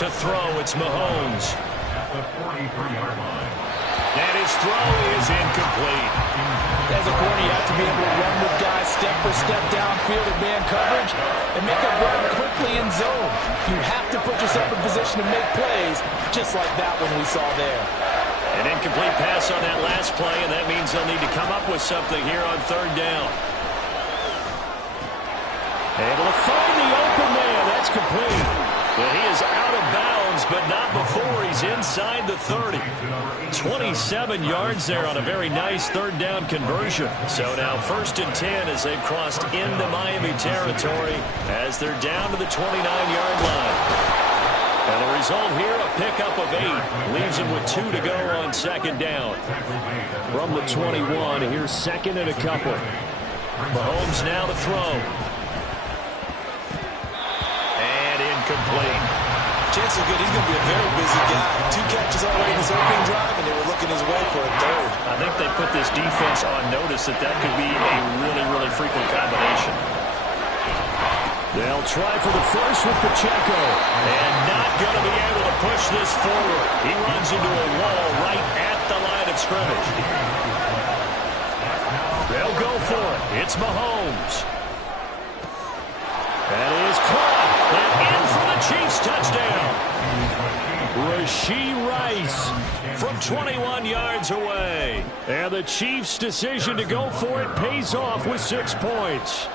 To throw, it's Mahomes. And his throw is incomplete. As a corner, you have to be able to run with guys step for step downfield with man coverage and make a run quickly in zone. You have to put yourself in position to make plays, just like that one we saw there. An incomplete pass on that last play, and that means they'll need to come up with something here on third down. Able to find the open man. That's complete. Well, he is out of bounds, but not before he's inside the 30. 27 yards there on a very nice third down conversion. So now 1st and 10 as they've crossed into Miami territory as they're down to the 29-yard line. And the result here, a pickup of 8. Leaves him with 2 to go on 2nd down. From the 21, here's 2nd and a couple. Mahomes now to throw. Incomplete. Chances are good he's going to be a very busy guy. 2 catches already in his opening drive, and they were looking his way for a 3rd. I think they put this defense on notice that could be a really, really frequent combination. They'll try for the first with Pacheco. And not going to be able to push this forward. He runs into a wall right at the line of scrimmage. They'll go for it. It's Mahomes. That is caught. And in for the Chiefs touchdown. Rashee Rice from 21 yards away. And the Chiefs' decision to go for it pays off with 6 points.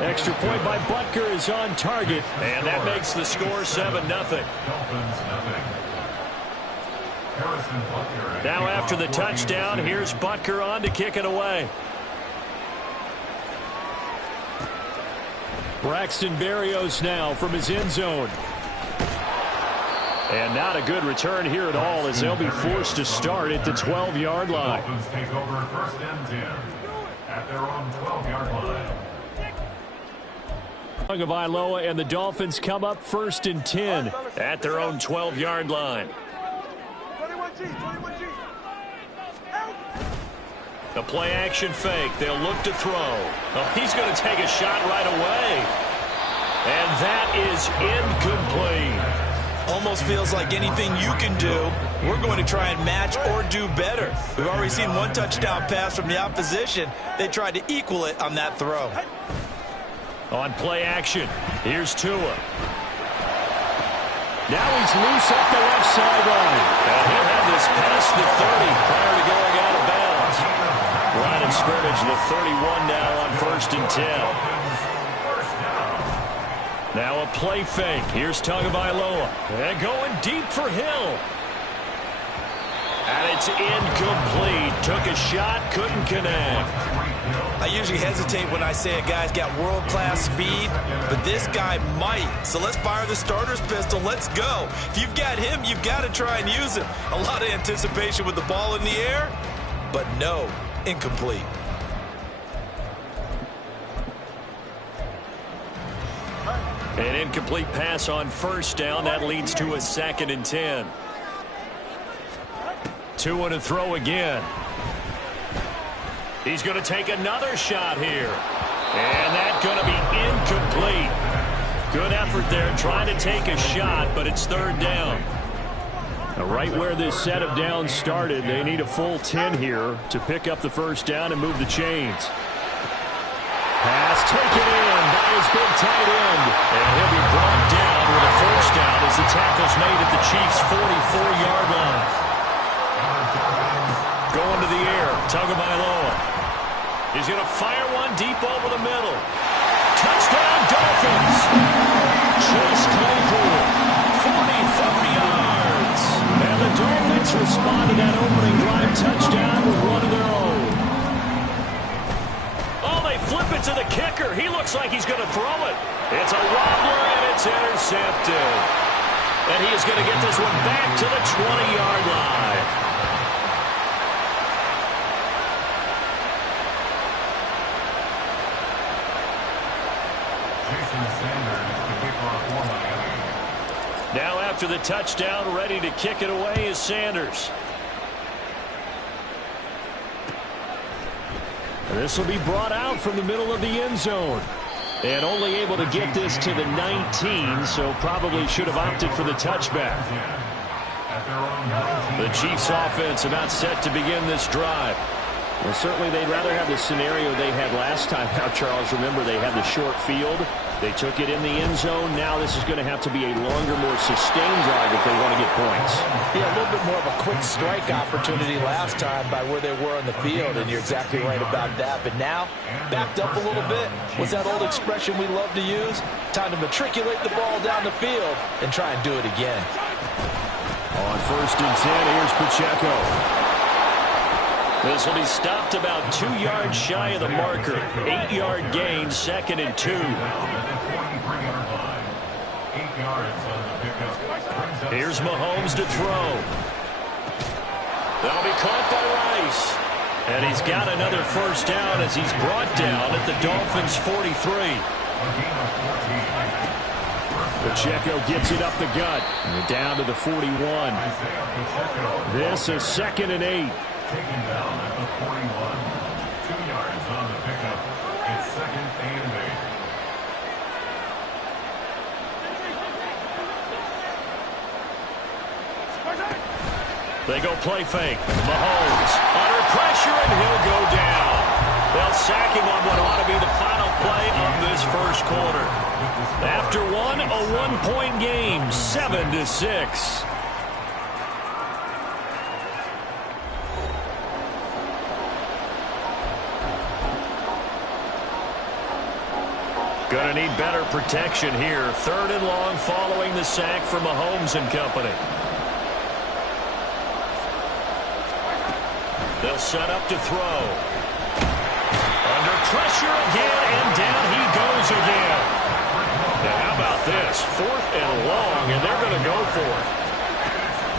Extra point by Butker is on target. And that makes the score 7-0. Now after the touchdown, here's Butker on to kick it away. Braxton Berrios now from his end zone. And not a good return here at all as they'll be forced to start at the 12-yard line. Dolphins take over 1st and 10 at their own 12-yard line. Of Iloa, and the Dolphins come up 1st and 10 at their own 12-yard line. The play action fake. They'll look to throw. Oh, he's going to take a shot right away. And that is incomplete. Almost feels like anything you can do, we're going to try and match or do better. We've already seen 1 touchdown pass from the opposition. They tried to equal it on that throw. On play action, here's Tua. Now he's loose up the left sideline. And he'll have this past the 30 prior to going out of bounds. of scrimmage, the 31 now on 1st and 10. Now a play fake. Here's Tagovailoa. And going deep for Hill. And it's incomplete. Took a shot, couldn't connect. I usually hesitate when I say a guy's got world-class speed, but this guy might. So let's fire the starter's pistol. Let's go. If you've got him, you've got to try and use him. A lot of anticipation with the ball in the air, but no, incomplete. An incomplete pass on 1st down. That leads to a 2nd and 10. 2 and a throw again. He's going to take another shot here. And that's going to be incomplete. Good effort there trying to take a shot, but it's 3rd down. Right where this set of downs started, they need a full 10 here to pick up the 1st down and move the chains. Pass taken in by his big tight end. And he'll be brought down with a 1st down as the tackle's made at the Chiefs' 44-yard line. Going to the air, Tagovailoa. He's going to fire one deep over the middle. Touchdown, Dolphins! Chase Claypool, 44 yards. And the Dolphins respond to that opening drive touchdown with one of their own. Oh, they flip it to the kicker. He looks like he's going to throw it. It's a wobbler, and it's intercepted. And he is going to get this one back to the 20-yard line. Now after the touchdown, ready to kick it away is Sanders. This will be brought out from the middle of the end zone. And only able to get this to the 19, so probably should have opted for the touchback. The Chiefs offense about set to begin this drive. Well, certainly they'd rather have the scenario they had last time. Now, Charles, remember they had the short field. They took it in the end zone. Now this is going to have to be a longer, more sustained drive if they want to get points. Yeah, a little bit more of a quick strike opportunity last time by where they were on the field, and you're exactly right about that. But now, backed up a little bit. What's that old expression we love to use? Time to matriculate the ball down the field and try and do it again. On 1st and 10, here's Pacheco. This will be stopped about 2 yards shy of the marker. 8-yard gain, 2nd and 2. Here's Mahomes to throw. That'll be caught by Rice. And he's got another 1st down as he's brought down at the Dolphins' 43. Pacheco gets it up the gut. And down to the 41. This is 2nd and 8. Taken down at the 41. 2 yards on the pickup. It's 2nd and 8. They go play fake. Mahomes under pressure, and he'll go down. They'll sack him on what ought to be the final play of this 1st quarter. After one, a 1-point game, 7-6. Going to need better protection here. 3rd and long following the sack from Mahomes and company. They'll set up to throw. Under pressure again, and down he goes again. Now how about this? 4th and long, and they're going to go for it.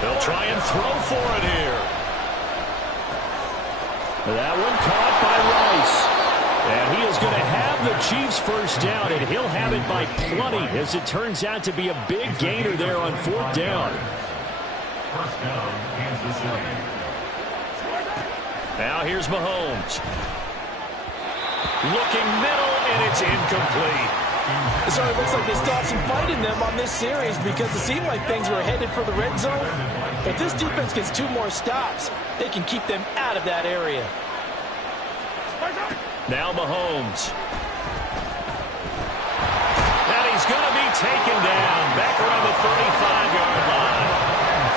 They'll try and throw for it here. That one caught by Rice. And he is going to have the Chiefs' 1st down, and he'll have it by plenty, as it turns out to be a big gainer there on 4th down. 1st down, Kansas City. Now here's Mahomes. Looking middle, and it's incomplete. So it looks like they still have some fight in them on this series because it seemed like things were headed for the red zone. But this defense gets 2 more stops. They can keep them out of that area. Now Mahomes. And he's going to be taken down back around the 35-yard line.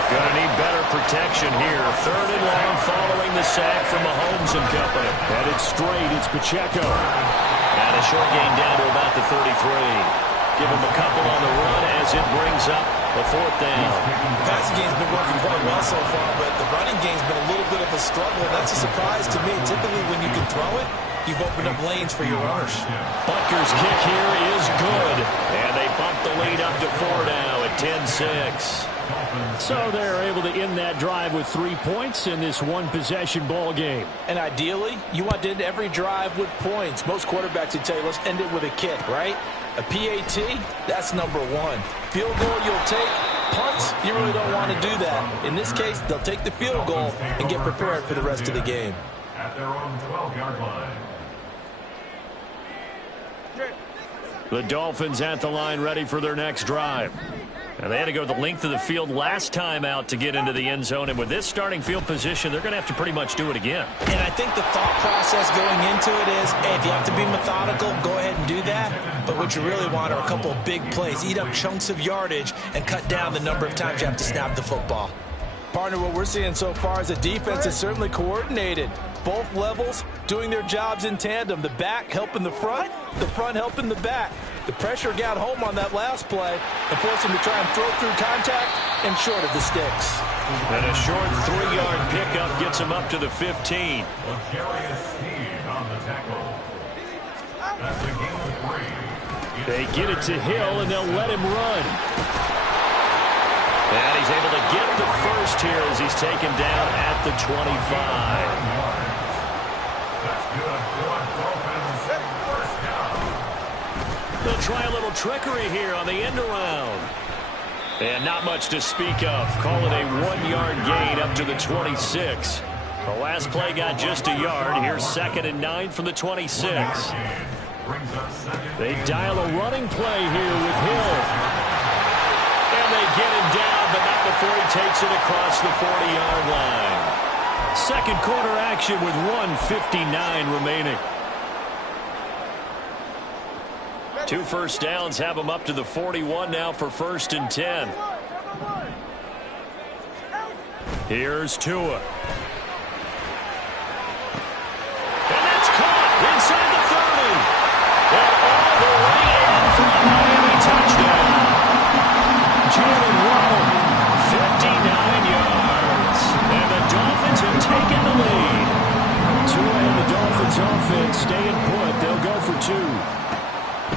Going to need better protection action here. 3rd and long following the sack from Mahomes and company. Headed straight, it's Pacheco. And a short gain down to about the 33. Give him a couple on the run as it brings up the 4th down. The passing game's been working quite well so far, but the running game's been a little bit of a struggle. That's a surprise to me. Typically, when you can throw it, you've opened up lanes for your runners. Butker's kick here is good. And they bump the lead up to 4 now at 10-6. So they're able to end that drive with 3 points in this one-possession ball game. And ideally, you want to end every drive with points. Most quarterbacks would tell you, let's end it with a kick, right? A PAT, that's number 1. Field goal you'll take. Punts, you really don't want to do that. In this case, they'll take the field goal and get prepared for the rest of the game. At their own 12-yard line. The Dolphins at the line ready for their next drive. And they had to go the length of the field last time out to get into the end zone. And with this starting field position, they're going to have to pretty much do it again. And I think the thought process going into it is, hey, if you have to be methodical, go ahead and do that. But what you really want are a couple of big plays. Eat up chunks of yardage and cut down the number of times you have to snap the football. Partner, what we're seeing so far is a defense that's certainly coordinated. Both levels doing their jobs in tandem. The back helping the front helping the back. The pressure got home on that last play and forced him to try and throw through contact and short of the sticks. And a short 3-yard pickup gets him up to the 15. They get it to Hill, and they'll let him run. And he's able to get the first here as he's taken down at the 25. They'll try a little trickery here on the end around. And not much to speak of. Call it a 1-yard gain up to the 26. The last play got just a yard. Here's 2nd and 9 from the 26. They dial a running play here with Hill. And they get him down, but not before he takes it across the 40-yard line. Second quarter action with 1:59 remaining. 2 first downs have him up to the 41 now for 1st and 10. Here's Tua. And that's caught inside the 30. And all the way in for a Miami touchdown. Jalen Waddle, 59 yards. And the Dolphins have taken the lead. Tua and the Dolphins offense staying put. They'll go for 2.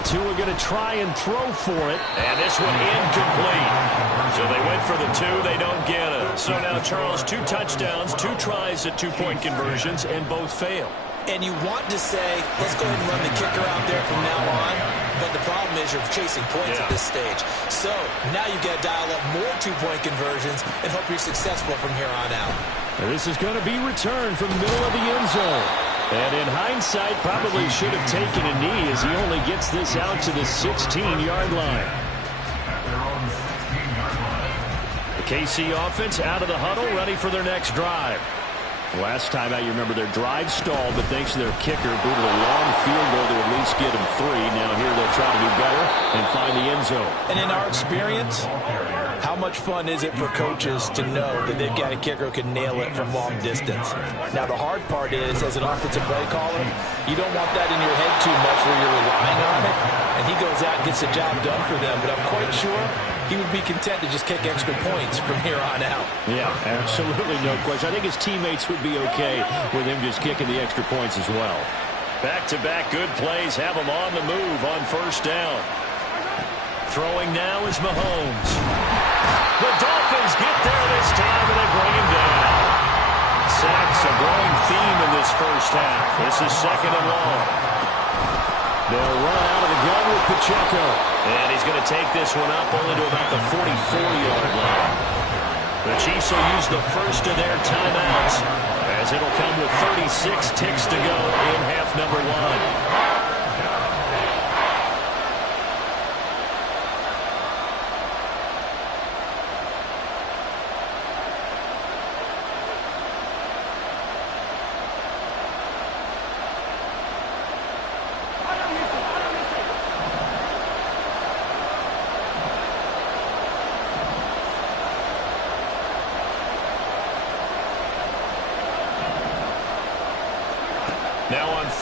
Tua going to try and throw for it. And this one incomplete. So they went for the 2. They don't get it. So now, Charles, 2 touchdowns, 2 tries at 2-point conversions, and both fail. And you want to say, let's go ahead and run the kicker out there from now on. But the problem is you're chasing points at this stage. So now you've got to dial up more 2-point conversions and hope you're successful from here on out. And this is going to be returned from the middle of the end zone. And in hindsight, probably should have taken a knee as he only gets this out to the 16-yard line. The KC offense out of the huddle, ready for their next drive. Last time out, you remember their drive stalled, but thanks to their kicker, booted a long field goal to at least get them 3. Now here they'll try to do better and find the end zone. And in our experience, how much fun is it for coaches to know that they've got a kicker who can nail it from long distance? Now, the hard part is, as an offensive play caller, you don't want that in your head too much where you're relying on it. And he goes out and gets the job done for them. But I'm quite sure he would be content to just kick extra points from here on out. Yeah, absolutely no question. I think his teammates would be okay with him just kicking the extra points as well. Back-to-back good plays have him on the move on 1st down. Throwing now is Mahomes. The Dolphins get there this time, and they bring him down. Sacks a growing theme in this first half. This is 2nd and long. They'll run out of the gun with Pacheco. And he's going to take this one up only to about the 44-yard line. The Chiefs will use the first of their timeouts, as it'll come with 36 ticks to go in half number 1.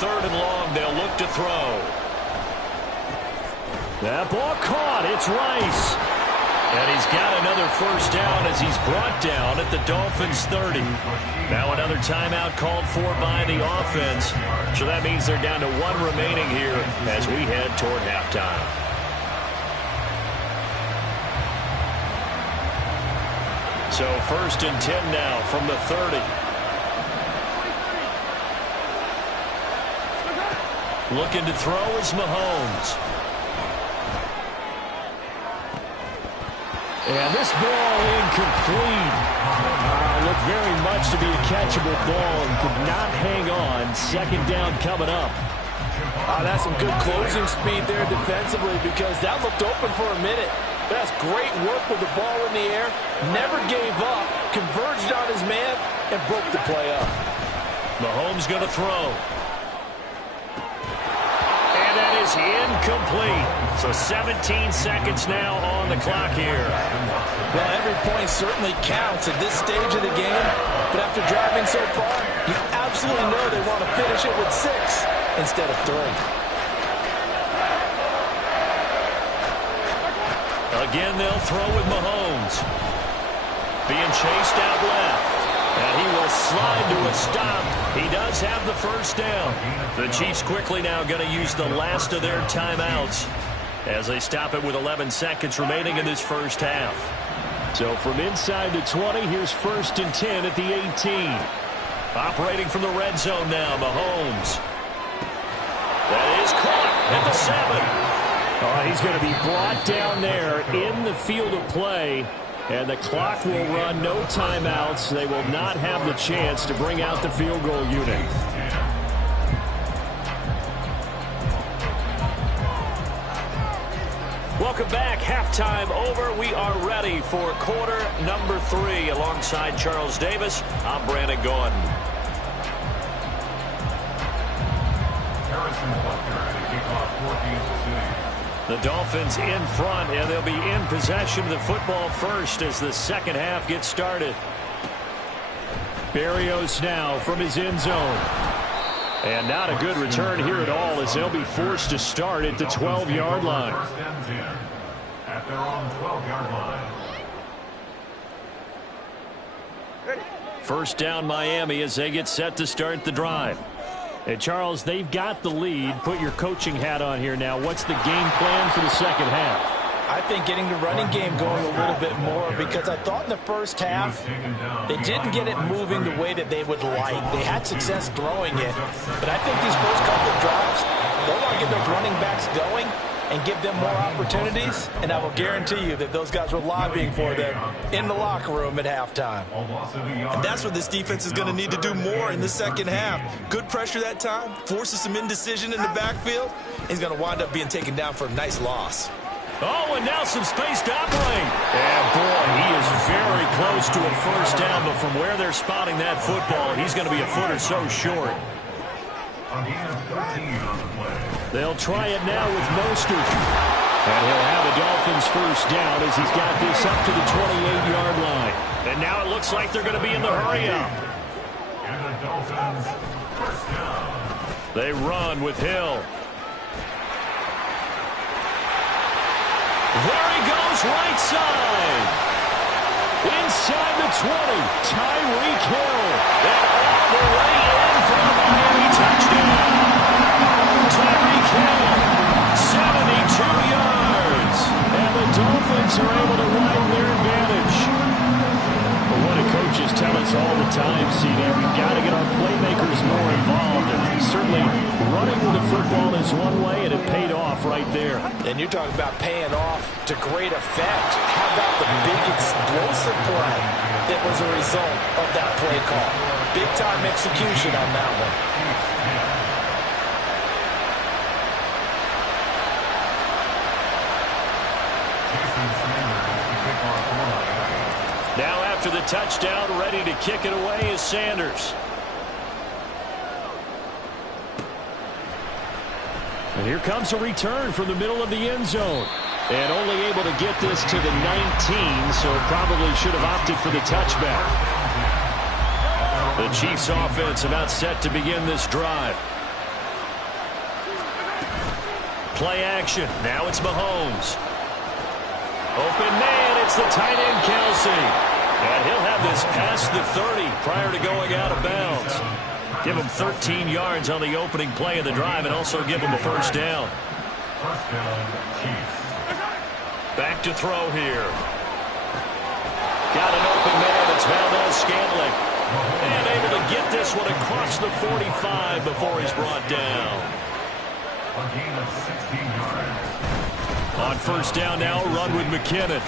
3rd and long. They'll look to throw. That ball caught. It's Rice. And he's got another first down as he's brought down at the Dolphins' 30. Now another timeout called for by the offense. So that means they're down to 1 remaining here as we head toward halftime. So 1st and 10 now from the 30. Looking to throw is Mahomes. And this ball incomplete. Looked very much to be a catchable ball and could not hang on. 2nd down coming up. That's some good closing speed there defensively because that looked open for a minute. But that's great work with the ball in the air. Never gave up. Converged on his man and broke the play up. Mahomes going to throw. And that is incomplete. So 17 seconds now on the clock here. Well, every point certainly counts at this stage of the game. But after driving so far, you absolutely know they want to finish it with 6 instead of 3. Again, they'll throw with Mahomes. Being chased out left. And he will slide to a stop. He does have the first down. The Chiefs quickly now going to use the last of their timeouts as they stop it with 11 seconds remaining in this first half. So from inside the 20, here's 1st and 10 at the 18. Operating from the red zone now, Mahomes. That is caught at the 7. He's going to be brought down there in the field of play. And the clock will run, no timeouts. They will not have the chance to bring out the field goal unit. Welcome back. Halftime over. We are ready for quarter number 3. Alongside Charles Davis, I'm Brandon Gordon. The Dolphins in front, and they'll be in possession of the football first as the second half gets started. Berrios now from his end zone. And not a good return here at all as they'll be forced to start at the 12-yard line. First and 10 at their own 12-yard line. First down Miami as they get set to start the drive. And Charles, they've got the lead. Put your coaching hat on here now. What's the game plan for the second half? I think getting the running game going a little bit more because I thought in the first half they didn't get it moving the way that they would like. They had success throwing it, but I think these first couple of drives, they want to get those running backs going and give them more opportunities, and I will guarantee you that those guys were lobbying for them in the locker room at halftime. And that's what this defense is going to need to do more in the second half. Good pressure that time, forces some indecision in the backfield. He's going to wind up being taken down for a nice loss. Oh, and now some space to operate. And, boy, he is very close to a first down, but from where they're spotting that football, he's going to be a foot or so short. They'll try it now with Mostert. And he'll have a Dolphins first down as he's got this up to the 28-yard line. And now it looks like they're going to be in the hurry-up. And the Dolphins first down. They run with Hill. There he goes, right side. Inside the 20, Tyreek Hill. And all the way in for the Miami touchdown. Tyreek Hill, 72 yards. And the Dolphins are able to widen their advantage. But what do coaches tell us all the time, CD? We've got to get our playmakers more involved. And certainly running with the football is one way, and it paid off right there. And you're talking about paying off to great effect. How about the big explosive play that was a result of that play call? Big-time execution on that one. Now after the touchdown, ready to kick it away is Sanders. And here comes a return from the middle of the end zone. And only able to get this to the 19, so probably should have opted for the touchback. The Chiefs offense about set to begin this drive. play action. Now it's Mahomes. Open man, it's the tight end, Kelsey. And he'll have this past the 30 prior to going out of bounds. Give him 13 yards on the opening play of the drive and also give him a first down. First down, Chiefs. Back to throw here. Got an open man. It's Valdez-Scantling. And able to get this one across the 45 before he's brought down. A gain of 16 yards. On first down now, run with McKinnon.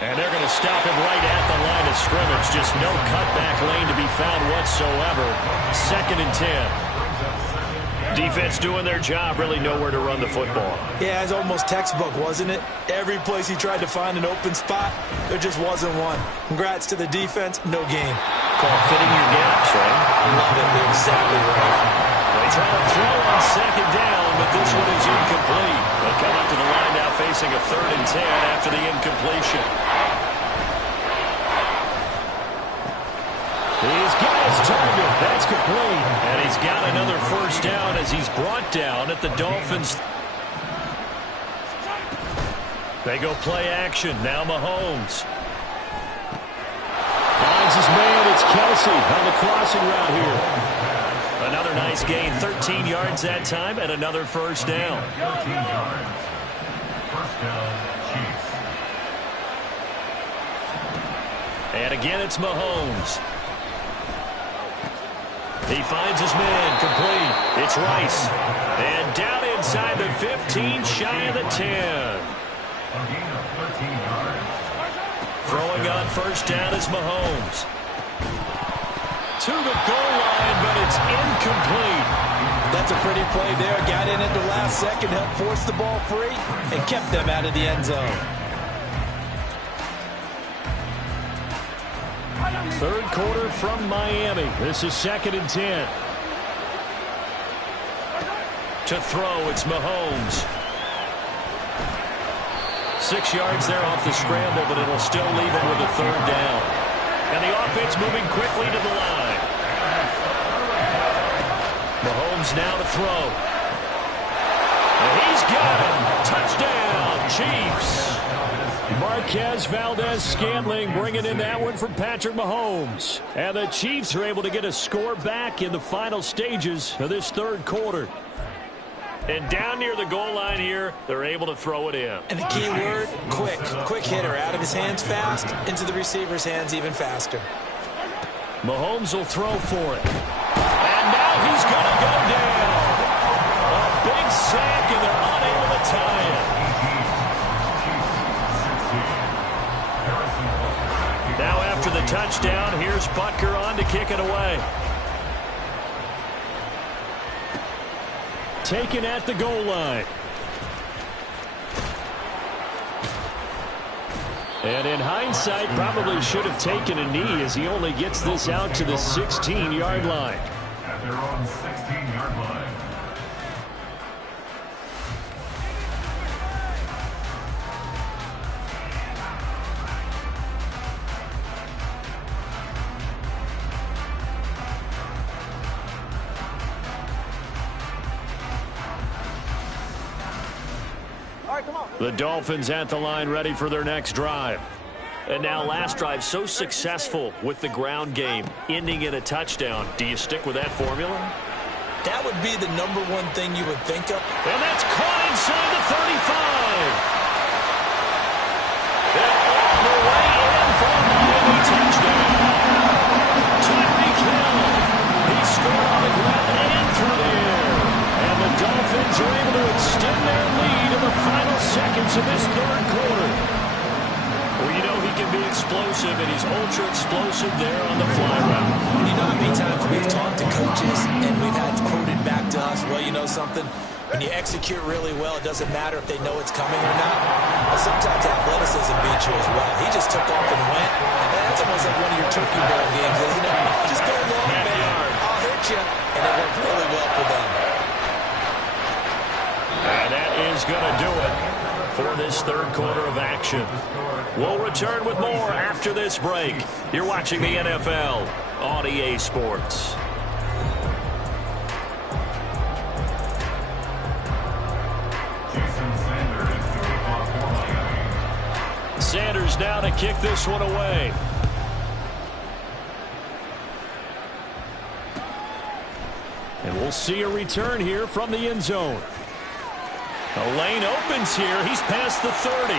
And they're going to stop him right at the line of scrimmage. Just no cutback lane to be found whatsoever. 2nd and 10. Defense doing their job, really nowhere to run the football. Yeah, it's almost textbook, wasn't it? Every place he tried to find an open spot, there just wasn't one. Congrats to the defense, no gain. Call fitting your gaps, right? Love it, they're exactly right. They try to throw on 2nd down, but this one is incomplete. They'll come up to the line now facing a 3rd and 10 after the incompletion. He's got his target. That's complete. And he's got another first down as he's brought down at the Dolphins. They go play action. Now Mahomes. Finds his man. It's Kelsey on the crossing route here. Another nice gain. 13 yards that time and another first down. 13 yards. First down, Chiefs. And again, it's Mahomes. He finds his man, complete. It's Rice. And down inside the 15, shy of the 10. A gain of 13 yards. Throwing on first down is Mahomes. To the goal line, but it's incomplete. That's a pretty play there. Got in at the last second, helped force the ball free, and kept them out of the end zone. 3rd quarter from Miami. This is 2nd and 10. To throw, it's Mahomes. 6 yards there off the scramble, but it'll still leave him with a 3rd down. And the offense moving quickly to the line. Mahomes now to throw. And he's got him. Touchdown, Chiefs. Marquez Valdez-Scantling bringing in that one from Patrick Mahomes. And the Chiefs are able to get a score back in the final stages of this 3rd quarter. And down near the goal line here, they're able to throw it in. And the key word, quick. Quick hitter. Out of his hands fast, into the receiver's hands even faster. Mahomes will throw for it. And now he's going to go down. A big sack, and they're unable to tie it. Now after the touchdown, here's Butker on to kick it away. Taken at the goal line. And in hindsight, probably should have taken a knee as he only gets this out to the 16-yard line. At their own 16-yard line. The Dolphins at the line ready for their next drive. And now last drive so successful with the ground game, ending in a touchdown. Do you stick with that formula? That would be the #1 thing you would think of. And that's caught inside the 35. And all the way in for a Miami touchdown. Tyreek Hill. He scored on the ground and through the air. And the Dolphins are able to extend their lead in the final seconds of this 3rd quarter. Well, you know he can be explosive, and he's ultra-explosive there on the fly route. You know how many times we've talked to coaches, and we've had quoted back to us, well, you know something? When you execute really well, it doesn't matter if they know it's coming or not. But sometimes athleticism beats you as well. He just took off and went. And that's almost like one of your turkey bowl games. You know, just go long, man. I'll hit you. And it worked really well for them. And that is going to do it for this 3rd quarter of action. We'll return with more after this break. You're watching the NFL on EA Sports. now to kick this one away. And we'll see a return here from the end zone. The lane opens here. He's past the 30.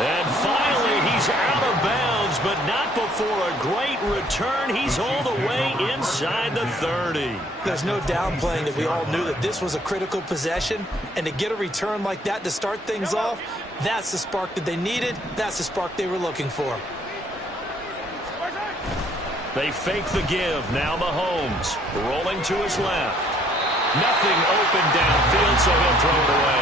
And finally, he's out of bounds, but not before a great return. He's all the way inside the 30. There's no downplaying that we all knew that this was a critical possession, and to get a return like that to start things off, that's the spark that they needed. That's the spark they were looking for. They fake the give. Now Mahomes rolling to his left. Nothing open downfield, so he'll throw it away.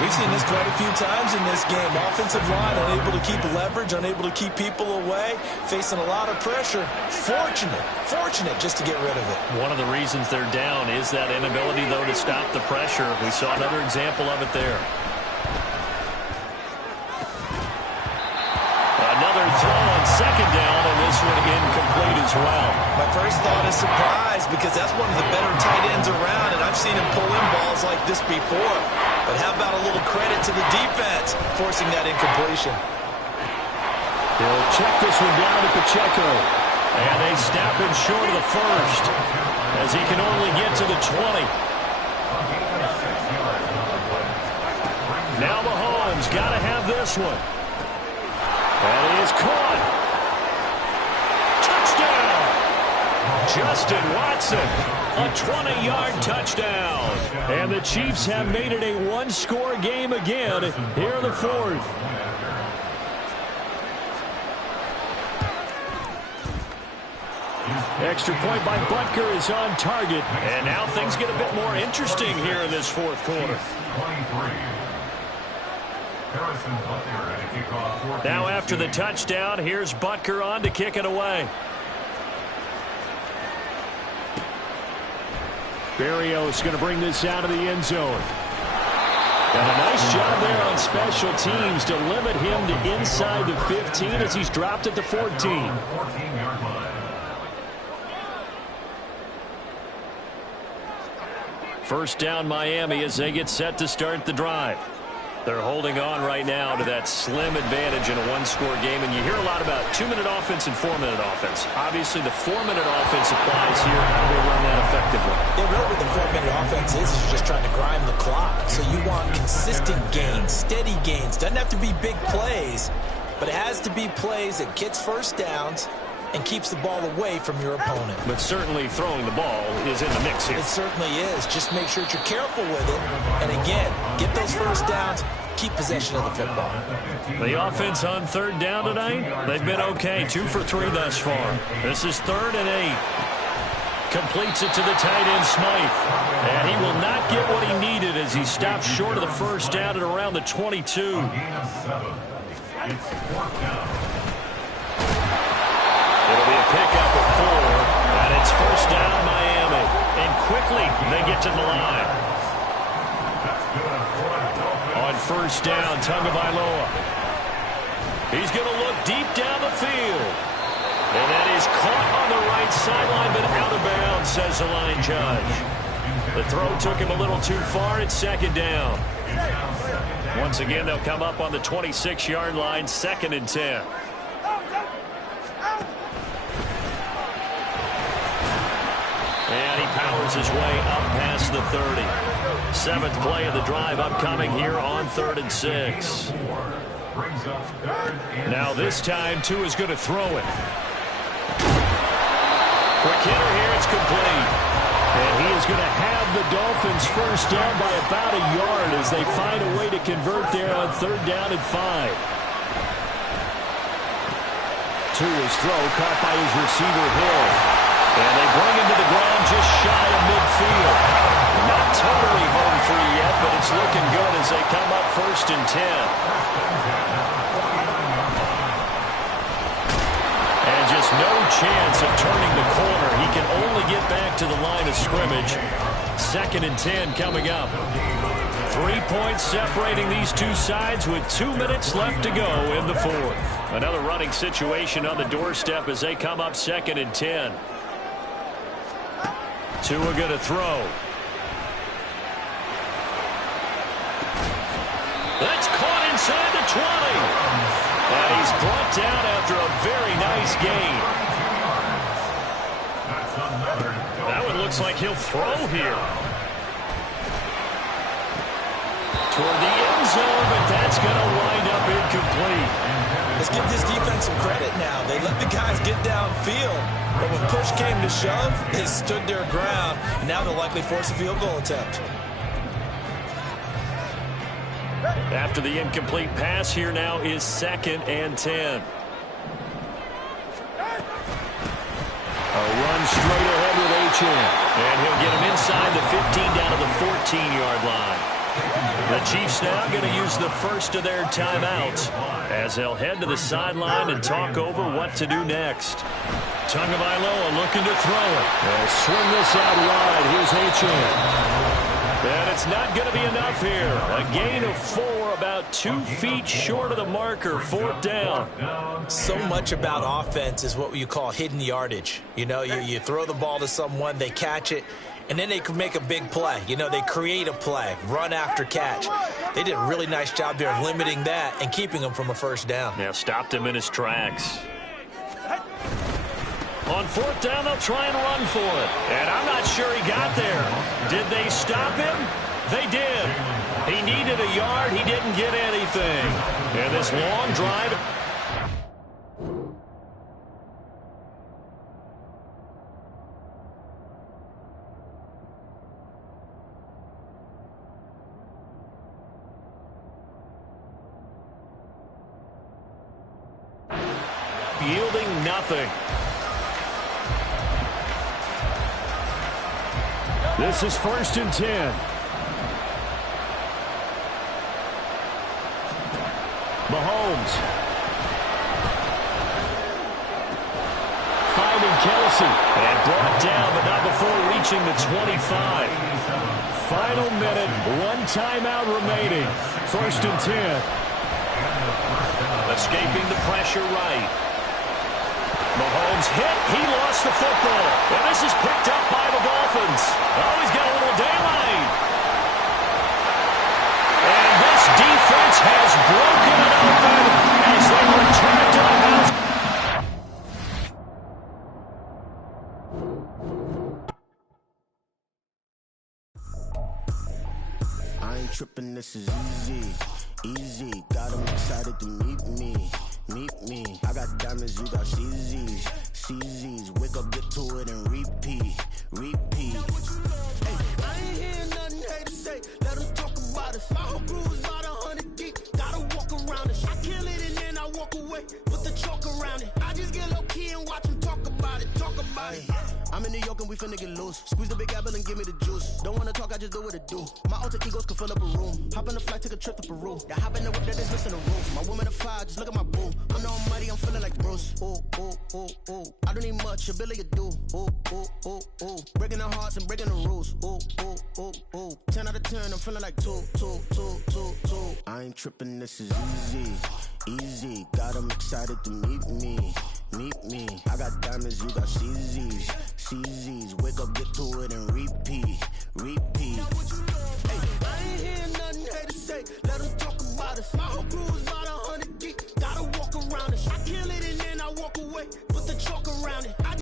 We've seen this quite a few times in this game. Offensive line unable to keep leverage, unable to keep people away, facing a lot of pressure. Fortunate just to get rid of it. One of the reasons they're down is that inability, though, to stop the pressure. We saw another example of it there. Another throw on second down, and this one incomplete as well. My first thought is surprise, because that's one of the better tight ends around, and I've seen him pull in balls like this before. But how about a little credit to the defense forcing that incompletion? He'll check this one down to Pacheco. And they snap him short of the first, as he can only get to the 20. Now Mahomes got to have this one. And he is caught. Touchdown! Justin Watson, a 20-yard touchdown. And the Chiefs have made it a one-score game again here in the fourth. Extra point by Butker is on target. And now things get a bit more interesting here in this fourth quarter. Now after the touchdown, here's Butker on to kick it away. Berrios going to bring this out of the end zone. And a nice job there on special teams to limit him to inside the 15 as he's dropped at the 14. First down Miami as they get set to start the drive. They're holding on right now to that slim advantage in a one-score game. And you hear a lot about 2-minute offense and 4-minute offense. Obviously, the 4-minute offense applies here. How do they run that effectively? Yeah, really what the 4-minute offense is you're just trying to grind the clock. So you want consistent gains, steady gains. Doesn't have to be big plays, but it has to be plays that gets first downs and keeps the ball away from your opponent. But certainly throwing the ball is in the mix here. It certainly is. Just make sure that you're careful with it. And again, get those first downs, keep possession of the football. The offense on third down tonight, they've been okay. 2 for 3 thus far. This is 3rd and 8. Completes it to the tight end, Smythe. And he will not get what he needed as he stops short of the first down at around the 22. It'll be a pickup of 4, and it's first down Miami. And quickly they get to the line. On first down, Tagovailoa. He's going to look deep down the field. And that is caught on the right sideline, but out of bounds, says the line judge. The throw took him a little too far. It's second down. Once again, they'll come up on the 26-yard line, 2nd and 10. And he powers his way up past the 30. 7th play of the drive upcoming here on 3rd and 6. Now this time, Tua is going to throw it. Quick hitter here, it's complete. And he is going to have the Dolphins first down by about a yard as they find a way to convert there on 3rd down and 5. Tua's throw caught by his receiver Hill. And they bring him to the ground just shy of midfield. Not totally home free yet, but it's looking good as they come up 1st and 10. And just no chance of turning the corner. He can only get back to the line of scrimmage. 2nd and 10 coming up. 3 points separating these two sides with 2 minutes left to go in the 4th. Another running situation on the doorstep as they come up 2nd and 10. Tua going to throw. That's caught inside the 20. And he's brought down after a very nice gain. That one looks like he'll throw here. Toward the end zone, but that's going to wind up incomplete. Let's give this defense some credit now. They let the guys get downfield, but when push came to shove, they stood their ground, and now they'll likely force a field goal attempt. After the incomplete pass, here now is 2nd and 10. A run straight ahead with H.N. And he'll get him inside the 15 down to the 14-yard line. The Chiefs now going to use the first of their timeouts as they'll head to the sideline and talk over what to do next. Tagovailoa looking to throw it. They'll swing this out wide. Here's H.N. And it's not going to be enough here. A gain of 4, about 2 feet short of the marker, 4th down. So much about offense is what you call hidden yardage. You know, you throw the ball to someone, they catch it, and then they can make a big play. You know, they create a play, run after catch. They did a really nice job there of limiting that and keeping him from a first down. Yeah, stopped him in his tracks. On 4th down, they'll try and run for it. And I'm not sure he got there. Did they stop him? They did. He needed a yard. He didn't get anything. And this long drive. Yielding nothing. This is 1st and 10. Mahomes. Finding Kelsey. And brought down, but not before reaching the 25. Final minute, 1 timeout remaining. 1st and 10. Escaping the pressure right. Mahomes hit. He lost the football. And this is picked up by the Dolphins. Oh, he's got a little daylight. And this defense has broken it open as they return to the house. I ain't tripping, this is easy. Easy, got them excited to meet me. Meet me. I got diamonds, you got CZs. CZs, wake up, get to it, and repeat. Repeat. Hey, I ain't hearing nothing haters say. Let them talk about us. My whole crew is about 100 deep. Gotta walk around it. I kill it and then I walk away with the chalk around it. I just get low key and watch them talk about it. Talk about it. I'm in New York and we finna get loose. Squeeze the big apple and give me the juice. Don't wanna talk, I just do what it do. My alter egos can fill up a room. Hop in the flight, take a trip to Peru. That hop in the whip that is missing the roof. My woman a fire, just look at my boo. I'm the almighty, I'm feeling like Bruce. Ooh, ooh, ooh, ooh. I don't need much, ability to do. Ooh, ooh, ooh, ooh. Breaking the hearts and breaking the rules. Ooh, ooh, ooh, ooh. 10 out of 10, I'm feeling like 2. I ain't tripping, this is easy. Easy, got them excited to meet me. Meet me. I got diamonds, you got CZs.